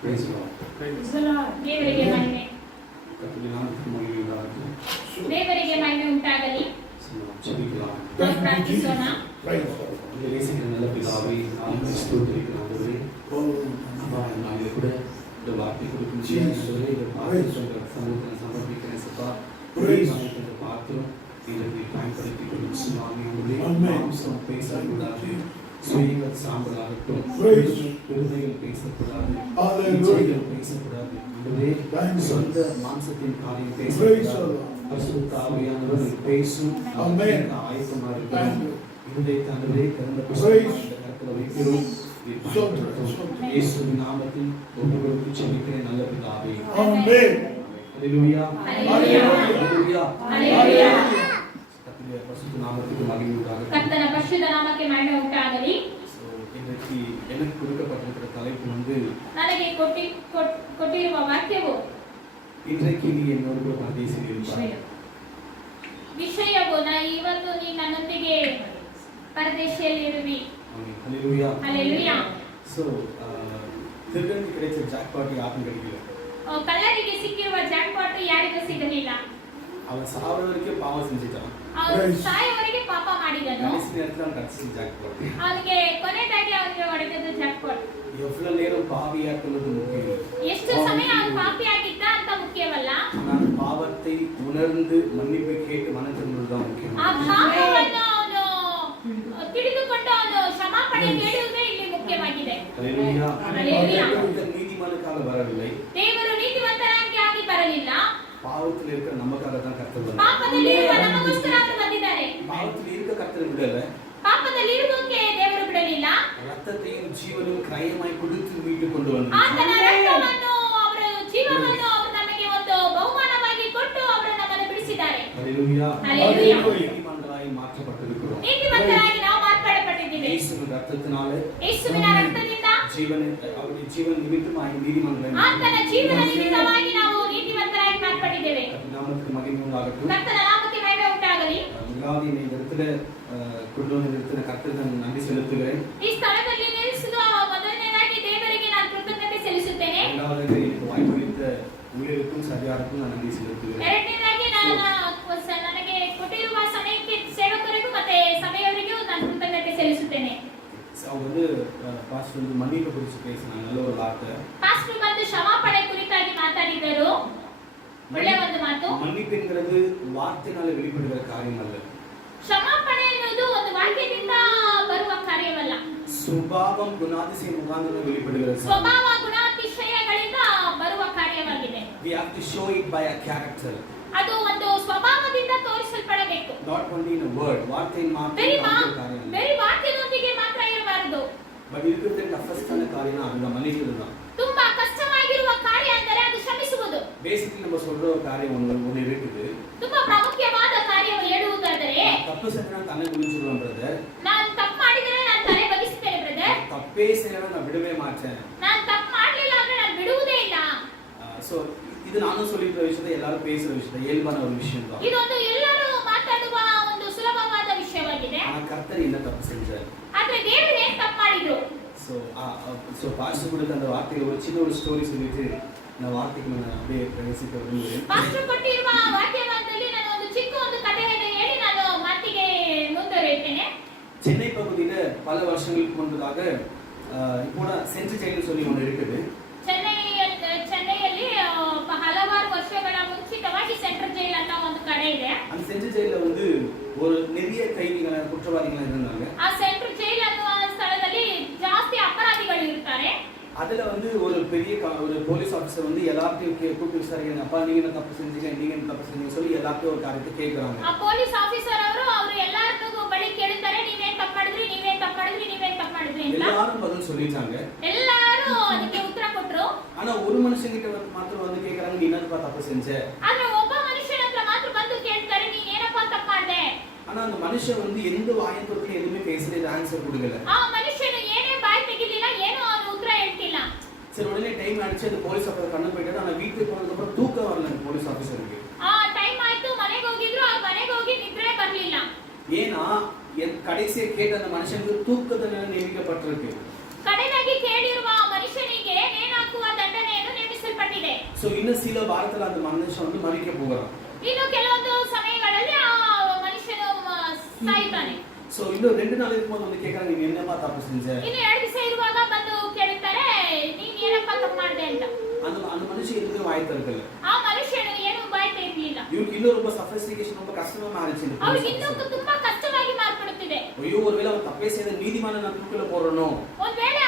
Praise the Lord. ದೇವರಿಗೆ ಮಹಿಮೆ. ಕರ್ತನ ನಾಮಕ್ಕೆ ಮಹಿಮೆ ಉಂಟಾಗಲಿ. ದೇವರಿಗೆ ಮಹಿಮೆ ಉಂಟಾಗಲಿ. ಜಪಿக்கலாம். ಪ್ರಾರ್ಥಿಸೋಣ. நேசிக்கிற நல்ல பிதாவே, நாம ஸ்தோத்திரிக்கிறோம் ஆண்டவரே. அப்பா, நாங்கள் கூட இந்த வார்த்தை கொடுக்கும் ஜீவனே இந்த பாத்திரத்தை சமூகத்தில் சமர்ப்பிக்கிறேன் சப்பா. இந்த பாத்திரம் இதற்கு பயன்படுத்தி கொடுக்கும் சுவாமி ஆண்டவரே. மாம்சம் பேசக்கூடாது, சுயங்கள் சாம்பலாகட்டும், பெருமைகள் பேசக்கூடாது, இச்சைகள் பேசக்கூடாது ஆண்டவரே. சொந்த மாம்சத்தின் காரியம் பேசக்கூடாது. பரிசுத்த ஆவியானவர் பேசும் ஆயத்தமா இருக்கிறோம். இதயத்தை ஆண்டவரே திறந்த கரத்துல வைக்கிறோம். இயேசுவின் நாமத்தில் ஒவ்வொருவருக்கும் ஜெபிக்கிறேன் நல்ல பிதாவே. ஆமென். ஹல்லேலூயா. ஹல்லேலூயா. ஹல்லேலூயா. கர்த்தருடைய பரிசுத்த நாமத்துக்கு மகிமை உண்டாகட்டும். கர்த்தருடைய பரிசுத்த நாமಕ್ಕೆ ಮಹಿಮೆ ಉಂಟಾಗಲಿ. இன்னைக்கு எனக்கு கொடுக்கப்பட்டிருக்கிற தலைப்பு வந்து ನನಗೆ ಕೊಟ್ಟಿರುವ ವಾಕ್ಯವು இன்றைக்கு நீ என்னோடு கூட பரதேசில் ವಿಷಯವು ಇವತ್ತು ನೀ ನನ್ನೊಂದಿಗೆ ಪರದೇಶಿಯಲ್ಲಿರುವಿ. ஹல்லேலூயா. ஹல்லேலூயா. சோ திருடனுக்கு கிடைச்ச ஜாக்பாட் யாருக்கும் கிடைக்கல. கள்ளರಿಗೆ ಸಿಕ್ಕಿರುವ ಜಾಕ್ಪಾಟ್ ಯಾರಿಗೂ ಸಿಗಲಿಲ್ಲ. அவன் சாவர வரைக்கும் பாவம் செஞ்சிட்டான். ಅವನು ಸಾಯುವವರೆಗೆ ಪಾಪ ಮಾಡಿದನು. கடைசி நேரத்துல அவன் கிடைச்ச ஜாக்பாட். ಅವನಿಗೆ ಕೊನೆಯದಾಗಿ ಅವನಿಗೆ ಹೊಡೆದದ್ದು ಜಾಕ್ಪಾಟ್. எவ்வளவு நேரம் பாவியா இருக்கிறது முக்கியம். ಎಷ್ಟು ಸಮಯ ಅವನು ಪಾಪಿಯಾಗಿದ್ದ ಅಂತ ಮುಖ್ಯವಲ್ಲ. நான் பாவத்தை உணர்ந்து மன்னிப்பு கேட்டு மனம் திரும்புவது தான் முக்கியம். ಆ ಪಾಪವನ್ನು ಅವನು ತಿಳಿದುಕೊಂಡು ಅವನು ಕ್ಷಮಾಪಣೆ ಕೇಳುವುದೇ ಇಲ್ಲಿ ಮುಖ್ಯವಾಗಿದೆ. ஹல்லேலூயா. ஹல்லேலூயா. நீதிமானுக்காக வரவில்லை. ದೇವರು ನೀತಿವಂತರಾಗಿ ಬರಲಿಲ್ಲ. பாவத்தில் இருக்கிற நமக்காக தான் கர்த்தர் வந்தார். ಪಾಪದಲ್ಲಿರುವ ನಮಗೋಸ್ಕರ ಅವರು ಬಂದಿದ್ದಾರೆ. பாவத்தில் இருக்க கர்த்தர் விடல. ಪಾಪದಲ್ಲಿರುವುದಕ್ಕೆ ದೇವರು ಬಿಡಲಿಲ್ಲ. ரத்தத்தையும் ஜீவனும் கிரயமாய் கொடுத்து மீட்டு கொண்டு வந்தார். ಆತನ ರಕ್ತವನ್ನು ಅವರ ಜೀವವನ್ನು ಅವರು ನಮಗೆ ಒಂದು ಬಹುಮಾನವಾಗಿ ಕೊಟ್ಟು ಅವರು ನಮ್ಮನ್ನು ಬಿಡಿಸಿದ್ದಾರೆ. ஹல்லேலூயா. ஹல்லேலூயா. நீதிமான்களாய் மாற்றப்பட்டிருக்கிறோம். ನೀತಿವಂತರಾಗಿ ನಾವು ಮಾರ್ಪಡಲ್ಪಟ್ಟಿದ್ದೇವೆ. இயேசுவின் ரத்தத்தினாலே, ಯೇಸುವಿನ ರಕ್ತದಿಂದ, ஜீவனை அவருடைய ஜீவன் நிமித்தமாய் நீதிமான்களாய் ಆತನ ಜೀವನ ನಿಮಿತ್ತವಾಗಿ ನಾವು ನೀತಿವಂತರಾಗಿ ಮಾರ್ಪಟ್ಟಿದ್ದೇವೆ. நாமத்துக்கு மகிமை உண்டாகட்டும். ಕರ್ತನ ನಾಮಕ್ಕೆ ಮಹಿಮೆ ಉಂಟಾಗಲಿ. முதலாவது இந்த இடத்துல கொண்டு வந்து நிறுத்தின கர்த்தருக்கு நான் நன்றி செலுத்துகிறேன். ಈ ಸ್ಥಳದಲ್ಲಿ ನಿಲ್ಲಿಸಿದ ಮೊದಲನೇದಾಗಿ ದೇವರಿಗೆ ನಾನು ಕೃತಜ್ಞತೆ ಸಲ್ಲಿಸುತ್ತೇನೆ. இரண்டாவது எனக்கு வாய்ப்பளித்த ஊழியருக்கும் சரியாருக்கும் நான் நன்றி செலுத்துகிறேன். ಎರಡನೇದಾಗಿ ನನಗೆ ಕೊಟ್ಟಿರುವ ಸಮಯಕ್ಕೆ ಸೇವಕರಿಗೂ ಮತ್ತೆ ಸಭೆಯವರಿಗೂ ನಾನು ಕೃತಜ್ಞತೆ ಸಲ್ಲಿಸುತ್ತೇನೆ. அவங்க வந்து பாஸ்டர் வந்து மன்னிப்பு குறித்து பேசினாங்க. நல்ல ஒரு வார்த்தை. ಪಾಸ್ಟರ್ ಬಂದು ಕ್ಷಮಾಪಣೆ ಕುರಿತಾಗಿ ಮಾತಾಡಿದರು. ಒಳ್ಳೆ ಒಂದು ಮಾತು. மன்னிப்புங்கிறது வார்த்தையினால வெளிப்படுகிற காரியம் அல்ல. ಕ್ಷಮಾಪಣೆ ಅನ್ನೋದು ಒಂದು ವಾಕ್ಯದಿಂದ ಬರುವ ಕಾರ್ಯವಲ್ಲ. சுபாவம் குணாதிசயம் முகாந்திரம் வெளிப்படுகிற ಸ್ವಭಾವ ಗುಣಾತಿಶಯಗಳಿಂದ ಬರುವ ಕಾರ್ಯವಾಗಿದೆ. we have to show it by a character. ಅದು ಒಂದು ಸ್ವಭಾವದಿಂದ ತೋರಿಸಲ್ಪಡಬೇಕು. not only in a word. வார்த்தையின் மாத்திரம் ಬರೀ ವಾಕ್ಯದೊಂದಿಗೆ ಮಾತ್ರ ಇರಬಾರದು. but இருக்கிறது டஃபஸ்டான காரியம் அந்த மன்னிக்கிறது தான். ತುಂಬಾ ಕಷ್ಟವಾಗಿರುವ ಕಾರ್ಯ ಅಂದರೆ ಅದು ಕ್ಷಮಿಸುವುದು. பேசிக்கலி நம்ம சொல்ற ஒரு காரியம் ஒன்னு இருக்குது. ತುಂಬಾ ಪ್ರಾಮುಖ್ಯವಾದ ಕಾರ್ಯವನ್ನು ಹೇಳುವುದಾದರೆ, தப்பு செஞ்சா தன்னை குளிச்சுடுவேன் பிரதர். ನಾನು ತಪ್ಪು ಮಾಡಿದರೆ ನಾನು ತಲೆ ಬಗ್ಗಿಸುತ್ತೇನೆ ಬ್ರದರ್. தப்பே செய்யறவன் நான் விடவே மாட்டேன். ನಾನು ತಪ್ಪು ಮಾಡಲಿಲ್ಲ ಅಂದ್ರೆ ನಾನು ಬಿಡುವುದೇ ಇಲ್ಲ. சோ இது நானும் சொல்லிக்கிற விஷயத்தை எல்லாரும் பேசுற விஷயம் இயல்பான ஒரு விஷயம் தான். ಇದೊಂದು ಎಲ್ಲರೂ ಮಾತಾಡುವ ಒಂದು ಸುಲಭವಾದ ವಿಷಯವಾಗಿದೆ. ஆனா கர்த்தர் என்ன தப்பு செஞ்சார்? ಆದ್ರೆ ದೇವರು ಏನು ತಪ್ಪು ಮಾಡಿದ್ರು? சோ பாஸ்டர் கொடுத்த அந்த வார்த்தையில ஒரு சின்ன ஒரு ஸ்டோரி சொல்லிட்டு நான் வார்த்தைக்கு நான் அப்படியே பிரவேசிக்க விரும்புகிறேன். ಪಾಸ್ಟರ್ ಕೊಟ್ಟಿರುವ ವಾಕ್ಯದಲ್ಲಿ ನಾನು ಒಂದು ಚಿಕ್ಕ ಒಂದು ಕಥೆಯನ್ನು ಹೇಳಿ ನಾನು ಮಾತಿಗೆ ಮುಂದುವರಿಯುತ್ತೇನೆ. சென்னை பகுதியில பல வருஷங்களுக்கு முன்பதாக இப்போ சென்ட்ரல் ஜெயில் சொல்லி ஒன்று இருக்குது. ಚೆನ್ನೈಯಲ್ಲಿ ಹಲವಾರು ವರ್ಷಗಳ ಮುಂಚಿತವಾಗಿ ಸೆಂಟ್ರಲ್ ಜೈಲ್ ಅಂತ ಒಂದು ಕಡೆ ಇದೆ. அந்த சென்ட்ரல் ஜெயில வந்து ஒரு நிறைய கைதிகள் குற்றவாளிகள் இருந்தாங்க. ಆ ಸೆಂಟ್ರಲ್ ಜೈಲ್ ಅನ್ನುವ ಸ್ಥಳದಲ್ಲಿ ಜಾಸ್ತಿ ಅಪರಾಧಿಗಳು ಇರ್ತಾರೆ. அதுல வந்து ஒரு பெரிய ஒரு போலீஸ் ஆபீசர் வந்து எல்லாத்தையும் கூப்பிட்டு விசாரிக்கிறாங்க. அப்பா நீங்க என்ன தப்பு செஞ்சீங்க, நீங்க என்ன தப்பு செஞ்சீங்க சொல்லி எல்லாத்தையும் ஒரு காரியத்தை கேக்குறாங்க. ಆ ಪೊಲೀಸ್ ಆಫೀಸರ್ ಅವರು ಎಲ್ಲರಿಗೂ ಬಳಿ ಕೇಳ್ತಾರೆ, ನೀವೇನ್ ತಪ್ಪು ಮಾಡಿದ್ರಿ, ನೀವೇನ್ ತಪ್ಪು ಮಾಡಿದ್ರಿ, ನೀವೇನ್ ತಪ್ಪು ಮಾಡಿದ್ರಿ ಅಂತ. எல்லாரும் பதில் சொல்லிட்டாங்க. ಎಲ್ಲರೂ ಅದಕ್ಕೆ ಉತ್ತರ ಕೊಟ್ಟರು. ஆனா ஒரு மனுஷன் கிட்ட மாத்திரம் வந்து கேக்குறாங்க, நீ என்னப்பா தப்பு செஞ்ச? ಆದ್ರೆ ಒಬ್ಬ ಮನುಷ್ಯನ ಹತ್ರ ಮಾತ್ರ ಬಂದು ಕೇಳ್ತಾರೆ, ನೀ ಏನಪ್ಪ ತಪ್ಪು ಮಾಡಿದೆ? ஆனா அந்த மனுஷன் வந்து எந்த வாயத்தோடயும் எதுவுமே பேசல, ஆன்சர் கொடுக்கல. ಆ ಮನುಷ್ಯನು ಏನೇ ಬಾಯಿ ತೆಗಿಲಿಲ್ಲ, ಏನೋ ಅವನು ಉತ್ತರ ಹೇಳ್ತಿಲ್ಲ. சரி உடனே டைம் ஆயிடுச்சு. அந்த போலீஸ் ஆஃபீಸர் கண்ணு போயிட்டாரு. ஆனா வீட்டுக்கு போனதுக்கு அப்புறம் தூக்கம் வரல அந்த போலீஸ் ஆஃபீசருக்கு. ಟೈಮ್ ಆಯ್ತು, ಮನೆಗೆ ಹೋಗಿದ್ರು. ಆ ಮನೆಗೆ ಹೋಗಿ ನಿದ್ರೆ ಬರಲಿಲ್ಲ. ஏனா கடைசியா கேட்ட அந்த மனுஷனுக்கு தூக்கத்துல நியமிக்கப்பட்டிருக்கு. ಕಡೆಯಾಗಿ ಕೇಳಿರುವ ಮನುಷ್ಯನಿಗೆ ನೇಣಾಕುವ ದಂಡ சோ இன்னும் சில வாரத்துல அந்த மனுஷன் வந்து மரிக்க போகிறான். ಇನ್ನು ಕೆಲವೊಂದು ಸಮಯಗಳಲ್ಲಿ ಆ ಮನುಷ್ಯನು ಸಾಯ್ತಾನೆ. சோ இன்னும் 2 நாள் இருக்கும்போது வந்து கேக்குறாங்க நீ என்னமா தப்பு செஞ்ச? ಇನ್ನು 2 ದಿವಸ ಇರುವಾಗ ಬಂದು ಕೇಳುತ್ತಾರೆ ನೀನು ಏನಪ್ಪ ತಪ್ಪು ಮಾಡಿದೆ ಅಂತ. அந்த மனுஷன் எதுவுமே வாய் திறக்கல. ಆ ಮನುಷ್ಯನು ಏನು ಬಾಯಿ ತೆರೆಯಲಿಲ್ಲ. இவருக்கு இன்னும் ரொம்ப சஃபிஸ்டிகேஷன் ரொம்ப கஷ்டமா மாறிச்சு. ಅವರಿಗೆ ಇನ್ನೂ ತುಂಬಾ ಕಷ್ಟವಾಗಿ ಮಾರ್ಪಡುತ್ತಿದೆ. ஐயோ ஒருவேளை அவன் தப்பே செய்த நீதிமான நான் தூக்கல போறனோ? ಒಂದವೇಳೆ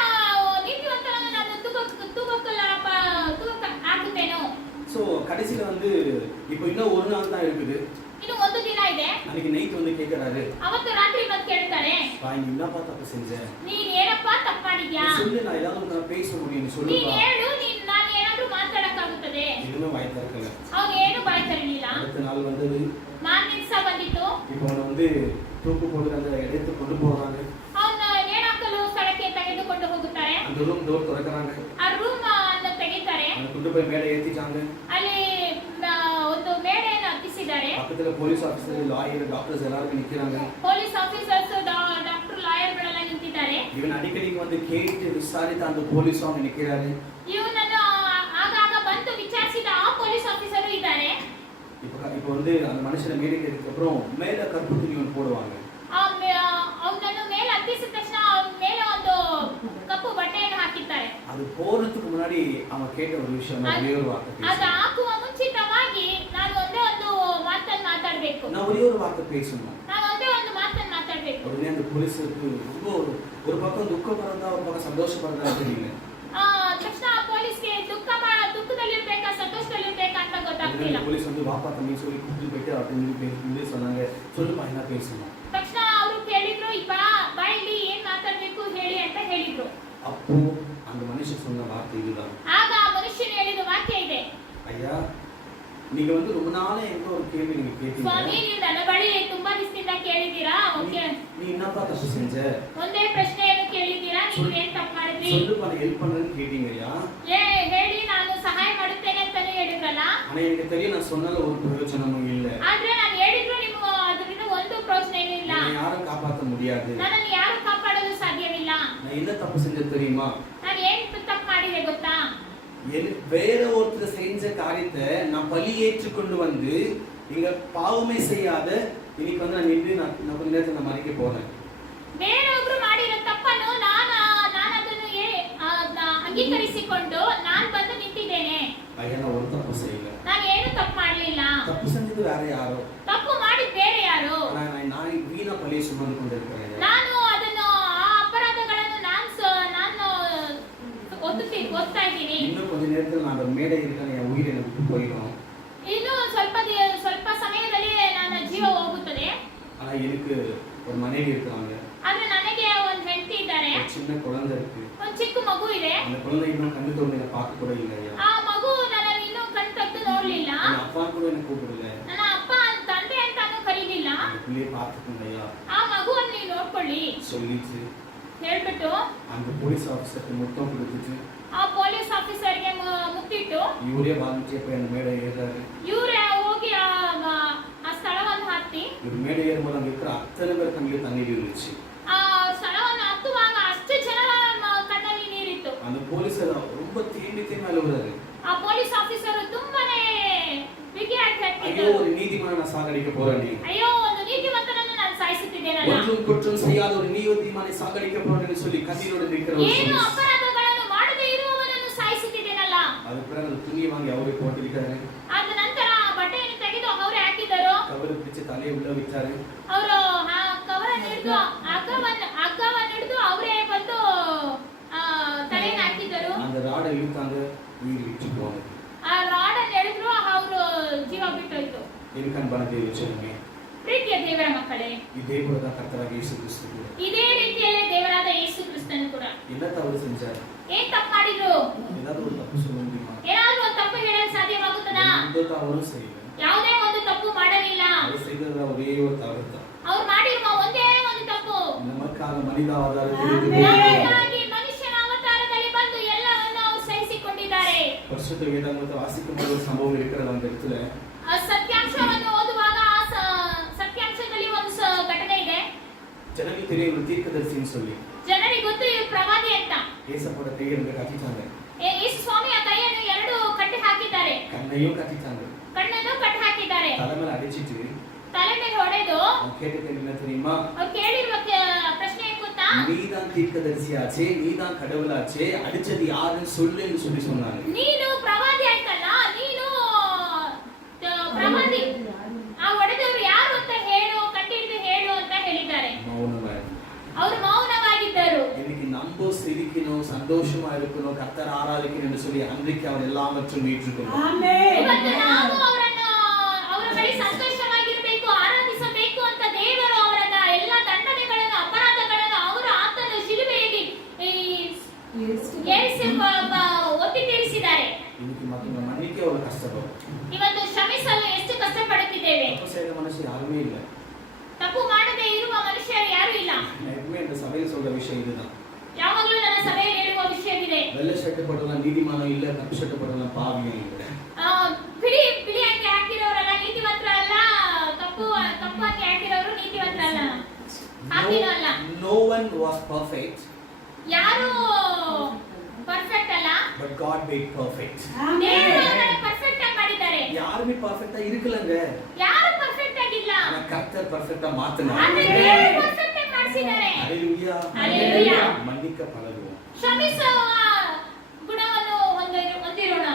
ನೀತಿವಂತನನ್ನು ನಾನು ತೂಕ ಹಾಕುತ್ತೇನೋ? சோ கடைசில வந்து இப்போ இன்னும் ஒரு நாள் தான் இருக்குது. ಇನ್ನು ಒಂದು ದಿನ ಇದೆ. அன்னைக்கு ನೈಟ್ வந்து கேக்குறாரு. ಅವತ್ತು ರಾತ್ರಿ ಬಂದು ಕೇಳ್ತಾರೆ. பாய் நீ என்னப்பா தப்பு செஞ்ச? ನೀನು ಏನಪ್ಪ ತಪ್ಪು ಮಾಡಿದ್ಯಾ? சொல்லு நான் ஏதாவது உன்கிட்ட பேச முடியும் சொல்லு. ನೀನು ಹೇಳು ನಾನು ಏನಾದರೂ ಮಾತಾಡಕ್ಕಾಗುತ್ತದೆ. எதுவுமே வாய் திறக்கல. ಅವನು ಏನು ಬಾಯಿ ತೆರೆಯಲಿಲ್ಲ. அடுத்த நாள் வந்தது. ಮಾರನೇ ದಿವಸ ಬಂದಿತ್ತು. இப்போ அவனை வந்து தூக்கு போட்டு அந்த இடத்துக்கு கொண்டு போறாங்க. ಅವನ ನೇಣಾಕಲು ಸ್ಥಳಕ್ಕೆ ತೆಗೆದುಕೊಂಡು ಹೋಗುತ್ತಾರೆ. அந்த ரூம் டோர் திறக்கறாங்க. ಆ ರೂಮ್ ಅನ್ನು ತೆಗಿತಾರೆ. அவனை கொண்டு போய் மேலே ஏத்திட்டாங்க. ಅಲ್ಲಿ ಒಂದು ಮೇಡೆಯನ್ನು ಹತ್ತಿಸಿದ್ದಾರೆ. பக்கத்துல போலீஸ் ஆபீಸர் லாயர் டாக்டர்ஸ் எல்லாரும் நிக்கறாங்க. போலೀಸ್ ಆಫೀಸರ್ಸ್ ಡಾಕ್ಟರ್ ಲಾಯರ್ ಗಳೆಲ್ಲ ನಿಂತಿದ್ದಾರೆ. ಇವನ್ ಅಡಿக்கடி வந்து கேட்டு விசாரித்த அந்த போலீஸ் அவங்க நிக்கறாரு. ಇವನನ್ನು ಆಗಾಗ ಬಂದು ವಿಚಾರಿಸಿದ ಆ ಪೊಲೀಸ್ ಆಫೀಸರು ಇದ್ದಾರೆ. இப்போ வந்து அந்த மனுஷனை மேலே ஏறினதுக்கு அப்புறம் மேல கருப்பு துணி ஒன்று போடுவாங்க. ಅವನನ್ನು ಮೇಲೆ ಹತ್ತಿಸಿದ ತಕ್ಷಣ ಅವನ ಮೇಲೆ ಒಂದು ಕಪ್ಪು ಬಟ್ಟೆಯನ್ನು ಹಾಕಿದ್ದಾರೆ. ಅದು போறதுக்கு முன்னாடி அவன் கேட்ட ஒரு விஷயம் ஒரே ஒரு வார்த்தை. ಅದು ಹಾಕುವ ಮುಂಚಿತವಾಗಿ ನಾನು ಒಂದೇ ಒಂದು ಮಾತನ್ನು ಮಾತಾಡಬೇಕು. நான் ஒரே ஒரு வார்த்தை பேசணும். ನಾನು ಒಂದೇ ಒಂದು ಮಾತನ್ನು ಮಾತಾಡಬೇಕು. உடனே அந்த போலீஸ்க்கு ரொம்ப ஒரு பக்கம் துக்கம் பறந்தா ஒரு பக்கம் சந்தோஷப்படுறதா தெரியல. ತಕ್ಷಣ ಪೊಲೀಸ್ಗೆ ದುಃಖದಲ್ಲಿರ್ಬೇಕಾ ಸಂತೋಷದಲ್ಲಿರ್ಬೇಕಾ ಅಂತ ಗೊತ್ತಾಗ್ತಿಲ್ಲ. போலீஸ் வந்து வாப்பா தம்பி சொல்லி கூப்பிட்டு போயிட்டு அப்படின்னு சொன்னாங்க. சொல்லுப்பா என்ன பேசணும். ತಕ್ಷಣ ಅವರು ಕೇಳಿದ್ರು ಬಾ ಇಲ್ಲಿ ಏನ್ ಮಾತಾಡ್ಬೇಕು ಹೇಳಿ ಅಂತ ಹೇಳಿದ್ರು. அப்போ அந்த மனுஷன் சொன்ன வார்த்தை இதுதான். ಆಗ ಆ ಮನುಷ್ಯನು ಹೇಳಿದ ವಾಕ್ಯ ಇದೆ. ஐயா நீங்க வந்து ரொம்ப நாளா என்கிட்ட ஒரு கேள்வி நீங்க கேட்டீங்க. ಸ್ವಾಮಿ ನೀವು ನನ್ನ ಬಳಿ ತುಂಬಾ ದಿವಸದಿಂದ ಕೇಳಿದ್ದೀರಾ. ಓಕೆ நீ என்னப்பா தப்பு செஞ்ச? ಒಂದೇ ಪ್ರಶ್ನೆಯನ್ನು ಕೇಳಿದ್ದೀರಾ. ನೀವು ಏನ್ ತಪ್ಪು ಮಾಡಿದ್ರಿ? சொல்லுப்பா நான் ஹெல்ப் பண்றேன்னு கேட்டீங்கயா. ಹೇಳಿ ನಾನು ಸಹಾಯ ಮಾಡುತ್ತೇನೆ ಅಂತಾನೆ ಹೇಳಿದ್ರಲ್ಲ. ஆனா எனக்கு தெரியும் நான் சொன்னால ஒரு பிரயோஜனமும் இல்ல. ಆದ್ರೆ ನಾನು ಹೇಳಿದ್ರು ನಿಮಗೆ ಅದರಿಂದ ಒಂದು ಪ್ರಯೋಜನವೂ ಇಲ್ಲ. நான் யாரும் காப்பாத்த முடியாது. ನನ್ನನ್ನು ಯಾರು ಕಾಪಾಡಲು ಸಾಧ್ಯವಿಲ್ಲ. நான் என்ன தப்பு செஞ்சேன் தெரியுமா? ನಾನು ಏನ್ ತಪ್ಪು ಮಾಡಿದೆ ಗೊತ್ತಾ? வேற ஒருத்தர் செஞ்ச காரியத்தை நான் பழி ஏற்றுக்கொண்டு வந்து இங்க பாவமே செய்யாத இன்னைக்கு வந்து நான் நின்று நான் கொஞ்ச நேரத்துல நான் மறிக்க போறேன். ಬೇರೊಬ್ರು ಮಾಡಿರೋ ತಪ್ಪನ್ನು ನಾನು ಅದನ್ನು ಅಂಗೀಕರಿಸಿಕೊಂಡು ನಾನು ಬಂದು ನಿಂತಿದ್ದೇನೆ. ஐயா நான் ஒரு தப்பு செய்யல. ನಾನು ಏನು ತಪ್ಪು ಮಾಡಲಿಲ್ಲ. தப்பு செஞ்சது வேற யாரோ. ತಪ್ಪು ಮಾಡಿದ ಬೇರೆ ಯಾರು. நான் வீணா பழியை சுமந்து கொண்டிருக்கிறேன். ನಾನು ಅದನ್ನು ಆ ಅಪರಾಧಗಳನ್ನು ನಾನು ಒತ್ತಾ ಇದ್ದೀನಿ. இன்னும் கொஞ்ச நேரத்துல நான் அந்த மேடை இருக்கேன் என் உயிர் எனக்கு விட்டு போயிடும். ಇನ್ನು ಸ್ವಲ್ಪ ಸಮಯದಲ್ಲಿ ನನ್ನ ಜೀವ ಹೋಗುತ್ತದೆ. ஆனா எனக்கு ஒரு மனைவி இருக்காங்க. ಆದ್ರೆ ನನಗೆ ಒಂದು ಹೆಂಡತಿ ಇದ್ದಾರೆ. சின்ன குழந்தை இருக்கு. ಒಂದು ಚಿಕ್ಕ ಮಗು ಇದೆ. அந்த குழந்தை இன்னும் கண்டு தோண்டி நான் பார்க்க கூட இல்லையா. ಆ ಮಗು ನನ್ನನ್ನು ಇನ್ನೂ ಕಣ್ಣು ತೆಗೆದು ನೋಡಲಿಲ್ಲ. ನನ್ನ அப்பா கூட என்ன கூப்பிடல. ನನ್ನ ಅಪ್ಪ ತಂದೆ ಅಂತಾನೂ ಕರೀಲಿಲ್ಲ. அந்த பிள்ளையை பார்த்துக்கோங்கய்யா. ಆ ಮಗುವನ್ನು ನೀವು ನೋಡ್ಕೊಳ್ಳಿ சொல்லிச்சு. ಹೇಳ್ಬಿಟ್ಟು அந்த போலீஸ் ஆபீசருக்கு முத்தம் கொடுத்துச்சு. ಆ ಪೊಲೀಸ್ ಆಫೀಸರ್ಗೆ ಮುತ್ತಿಟ್ಟು ಇವರೇ ವಾಲಂಟಿಯರ್ போய் அந்த மேடை ஏறாரு. ಇವರೇ ಹೋಗಿ ಆ ಸ್ಥಳವನ್ನು ಹತ್ತಿ இவர் மேடை ஏறும்போது அங்க இருக்கிற அத்தனை பேர் கண்ணிலே தண்ணீர் இருந்துச்சு. ಆ ಸ್ಥಳವನ್ನು ಹತ್ತುವಾಗ ಅಷ್ಟು ಜನರ ಕಣ್ಣಲ್ಲಿ ನೀರಿತ್ತು. அந்த போலீஸ் ரொம்ப தேம்பி அழுகுறாரு. ಆ ಪೊಲೀಸ್ ಆಫೀಸರ್ ತುಂಬಾನೇ ಬಿಗಿಯಾಗಿ ஐயோ ಹೇಳ್ತಿದ್ರು. ஒரு நீதிமான நான் சாகடிக்க போறேன். ಅಯ್ಯೋ ಒಂದು ನೀತಿವಂತನನ್ನು ನಾನು ಸಾಯಿಸುತ್ತಿದ್ದೇನಲ್ಲ. ஒன்றும் குற்றம் செய்யாத ஒரு நீதிமானை சாகடிக்க போறேன்னு சொல்லி கண்ணீரோடு நிற்கிற ஒரு ಏನು போலீஸ். ಅಪರಾಧಗಳನ್ನು ಮಾಡದೇ ಇರುವವನನ್ನು ಸಾಯಿಸುತ್ತಿದ್ದೇನಲ್ಲ. அது பிறகு அந்த துணியை வாங்கி அவரே போட்டிருக்காரு. ಆದ ನಂತರ ಆ ಬಟ್ಟೆಯನ್ನು ತೆಗೆದು ಅವರೇ ಹಾಕಿದರು. கவலை பிடிச்சு தலையை உள்ள விட்டாரு. ಅವರು ಆ ಕವರನ್ನು ಹಿಡಿದು ಹಗ್ಗವನ್ನು ಹಿಡಿದು ಅವರೇ ಬಂದು ತಲೆಯನ್ನು ಹಾಕಿದರು. அந்த ராடை இழுத்தாங்க உயிர் விட்டு போனது. ಆ ರಾಡನ್ನು ಎಳೆದ್ರು ಅವರು ಜೀವ ಬಿಟ್ಟೋಯ್ತು. எனக்கு அன்பான தேவ ஜனமே, ಪ್ರೀತಿಯ ದೇವರ ಮಕ್ಕಳೇ, இதே போலதான் கர்த்தராகிய இயேசு கிறிஸ்து கூட ಇದೇ ರೀತಿಯಲ್ಲೇ ದೇವರಾದ ಯೇಸು ಕ್ರಿಸ್ತನು ಕೂಡ என்ன தவறு செஞ்சார்? ಏನ್ ತಪ್ಪು ಮಾಡಿದ್ರು? ஏதாவது ஒரு தப்பு சொல்ல முடியுமா? ಏನಾದ್ರೂ ಒಂದು ತಪ್ಪು ಹೇಳಲು ಸಾಧ್ಯವಾಗುತ್ತದಾ? எந்த தவறும் செய்யல. ಯಾವುದೇ ಒಂದು ತಪ್ಪು ಮಾಡಲಿಲ್ಲ. அவர் செய்தது ஒரே ஒரு தவறு தான். ಅವ್ರು ಮಾಡಿರುವ ಒಂದೇ ಒಂದು ತಪ್ಪು. நமக்காக மனித ஆதாரத்தில் ನಮಗಾಗಿ ಮನುಷ್ಯನ ಅವತಾರದಲ್ಲಿ ಬಂದು ಎಲ್ಲವನ್ನೂ ಅವರು ಸಹಿಸಿಕೊಂಡಿದ್ದಾರೆ. பரிசுத்த வேதாகமத்தை வாசிக்கும் ஒரு சம்பவம் இருக்கிறது அந்த இடத்துல. ಸತ್ಯಾಂಶವನ್ನು ಓದುವಾಗ ಸತ್ಯಾಂಶದಲ್ಲಿ ಒಂದು ಘಟನೆ ಇದೆ. ಜನರಿಗೆ தெரியும் ஒரு தீர்க்கதரிசின்னு சொல்லி. ಜನರಿಗೆ ಗೊತ್ತು ಇವರು ಪ್ರವಾದಿ ಅಂತ. ஏசப்போட கையை ரெண்டு கட்டிட்டாங்க. ಯೇಸು ಸ್ವಾಮಿಯ ಕೈಯನ್ನು ಎರಡು ಕಟ್ಟಿ ಹಾಕಿದ್ದಾರೆ. ಕಣ್ಣೆಯೂ ಕಟ್ಟಿತಾங்க. ಕಣ್ಣನ್ನು ಕಟ್ ಹಾಕಿದ್ದಾರೆ. ತಲೆ ಮೇಲೆ ಅಡಿಚಿட்டு ತಲೆ ಮೇಲೆ ಹೊಡೆದು கேட்ட கேள்வி என்ன தெரியுமா? ಅವ್ರು ಕೇಳಿರುವ ಪ್ರಶ್ನೆ ಏನು ಗೊತ್ತಾ? நீதான் தீர்க்கதரிசியாச்சே, நீதான் கடவுளாச்சே, அடிச்சது யாருன்னு சொல்லுன்னு சொன்னாங்க. ನೀನು ಪ್ರವಾದಿ ಆಯ್ತಲ್ಲ, ನೀನು ಪ್ರವಾದಿ, ಆ ಹೊಡೆದವರು ಯಾರು ಅಂತ ಹೇಳು, ಕಟ್ಟಿದ್ದು ಹೇಳು ಅಂತ ಹೇಳಿದ್ದಾರೆ. ಅವರು ಮೌನವಾಗಿದ್ದರು. இன்னைக்கு நம்ம சிரிக்கணும், சந்தோஷமா இருக்கணும், கர்த்தர் ஆராதிக்கணும்னு சொல்லி அன்றைக்கு அவர் எல்லாவற்றையும் ஏற்றுக்கொண்டார். ಆಮೆನ್. ಇವತ್ತು ನಾವು ಅವರ ಬಳಿ ಸಂತೋಷವಾಗಿರಬೇಕು, ಆರಾಧಿಸಬೇಕು ಅಂತ ದೇವರು ಅವರ ಎಲ್ಲ ದಂಡನೆಗಳನ್ನು, ಅಪರಾಧಗಳನ್ನು ಅವರು ಆತನ ಶಿಲುಬೆಯಲ್ಲಿ ಏರಿಸಿ ಒತ್ತಿ ತೀರಿಸಿದ್ದಾರೆ. இன்னைக்கு மத்தவங்க மன்னிக்க ஒரு கஷ்டப்படும். ಇವತ್ತು ಕ್ಷಮಿಸಲು ಎಷ್ಟು ಕಷ್ಟಪಡುತ್ತಿದ್ದೇವೆ. தப்பு செய்த மனுஷன் யாருமே இல்ல. ತಪ್ಪು ಮಾಡದೆ ಇರುವ ಮನುಷ್ಯರು ಯಾರು ಇಲ್ಲ. எப்பவுமே இந்த சபையில் சொல்ற விஷயம் இதுதான். ಯಾವಾಗಲೂ ನನ್ನ ಸಭೆಯಲ್ಲಿ ಹೇಳುವ ವಿಷಯವಿದೆ. வெள்ளை ஷர்ட் போட்டவங்க நீதிமானம் இல்ல, கருப்பு ஷர்ட் போட்டவங்க பாவியும் இல்ல. ಬಿಳಿ ಅಂಗಿ ಹಾಕಿರೋರೆಲ್ಲ ನೀತಿವಂತರಲ್ಲ, ಕಪ್ಪು ಅಂಗಿ ಹಾಕಿರೋರು ನೀತಿವಂತರಲ್ಲ, ಹಾಕಿನೂ ಅಲ್ಲ. No one was perfect. ಯಾರು ಪರ್ಫೆಕ್ಟ್ ಅಲ್ಲ, but God made perfect. ದೇವರು ಅವರನ್ನು ಪರ್ಫೆಕ್ಟ್ ಆಗಿ ಮಾಡಿದ್ದಾರೆ. யாருமே பர்ஃபெக்ட்டா இருக்கலங்க. ಯಾರು ಪರ್ಫೆಕ್ಟ್ ಆಗಿಲ್ಲ, ஆனா கர்த்தர் பர்ஃபெக்ட்டா மாத்துனார். ಆದರೆ ದೇವರು ಪರ್ಫೆಕ್ಟ್ ಆಗಿ ಮಾಡಿಸಿದ್ದಾರೆ. ஹalleluya. ஹalleluya. மன்னிக்க பழகுவோம். ಕ್ಷಮಿಸುವ ಗುಣವನ್ನು ಹೊಂದಿರೋಣ.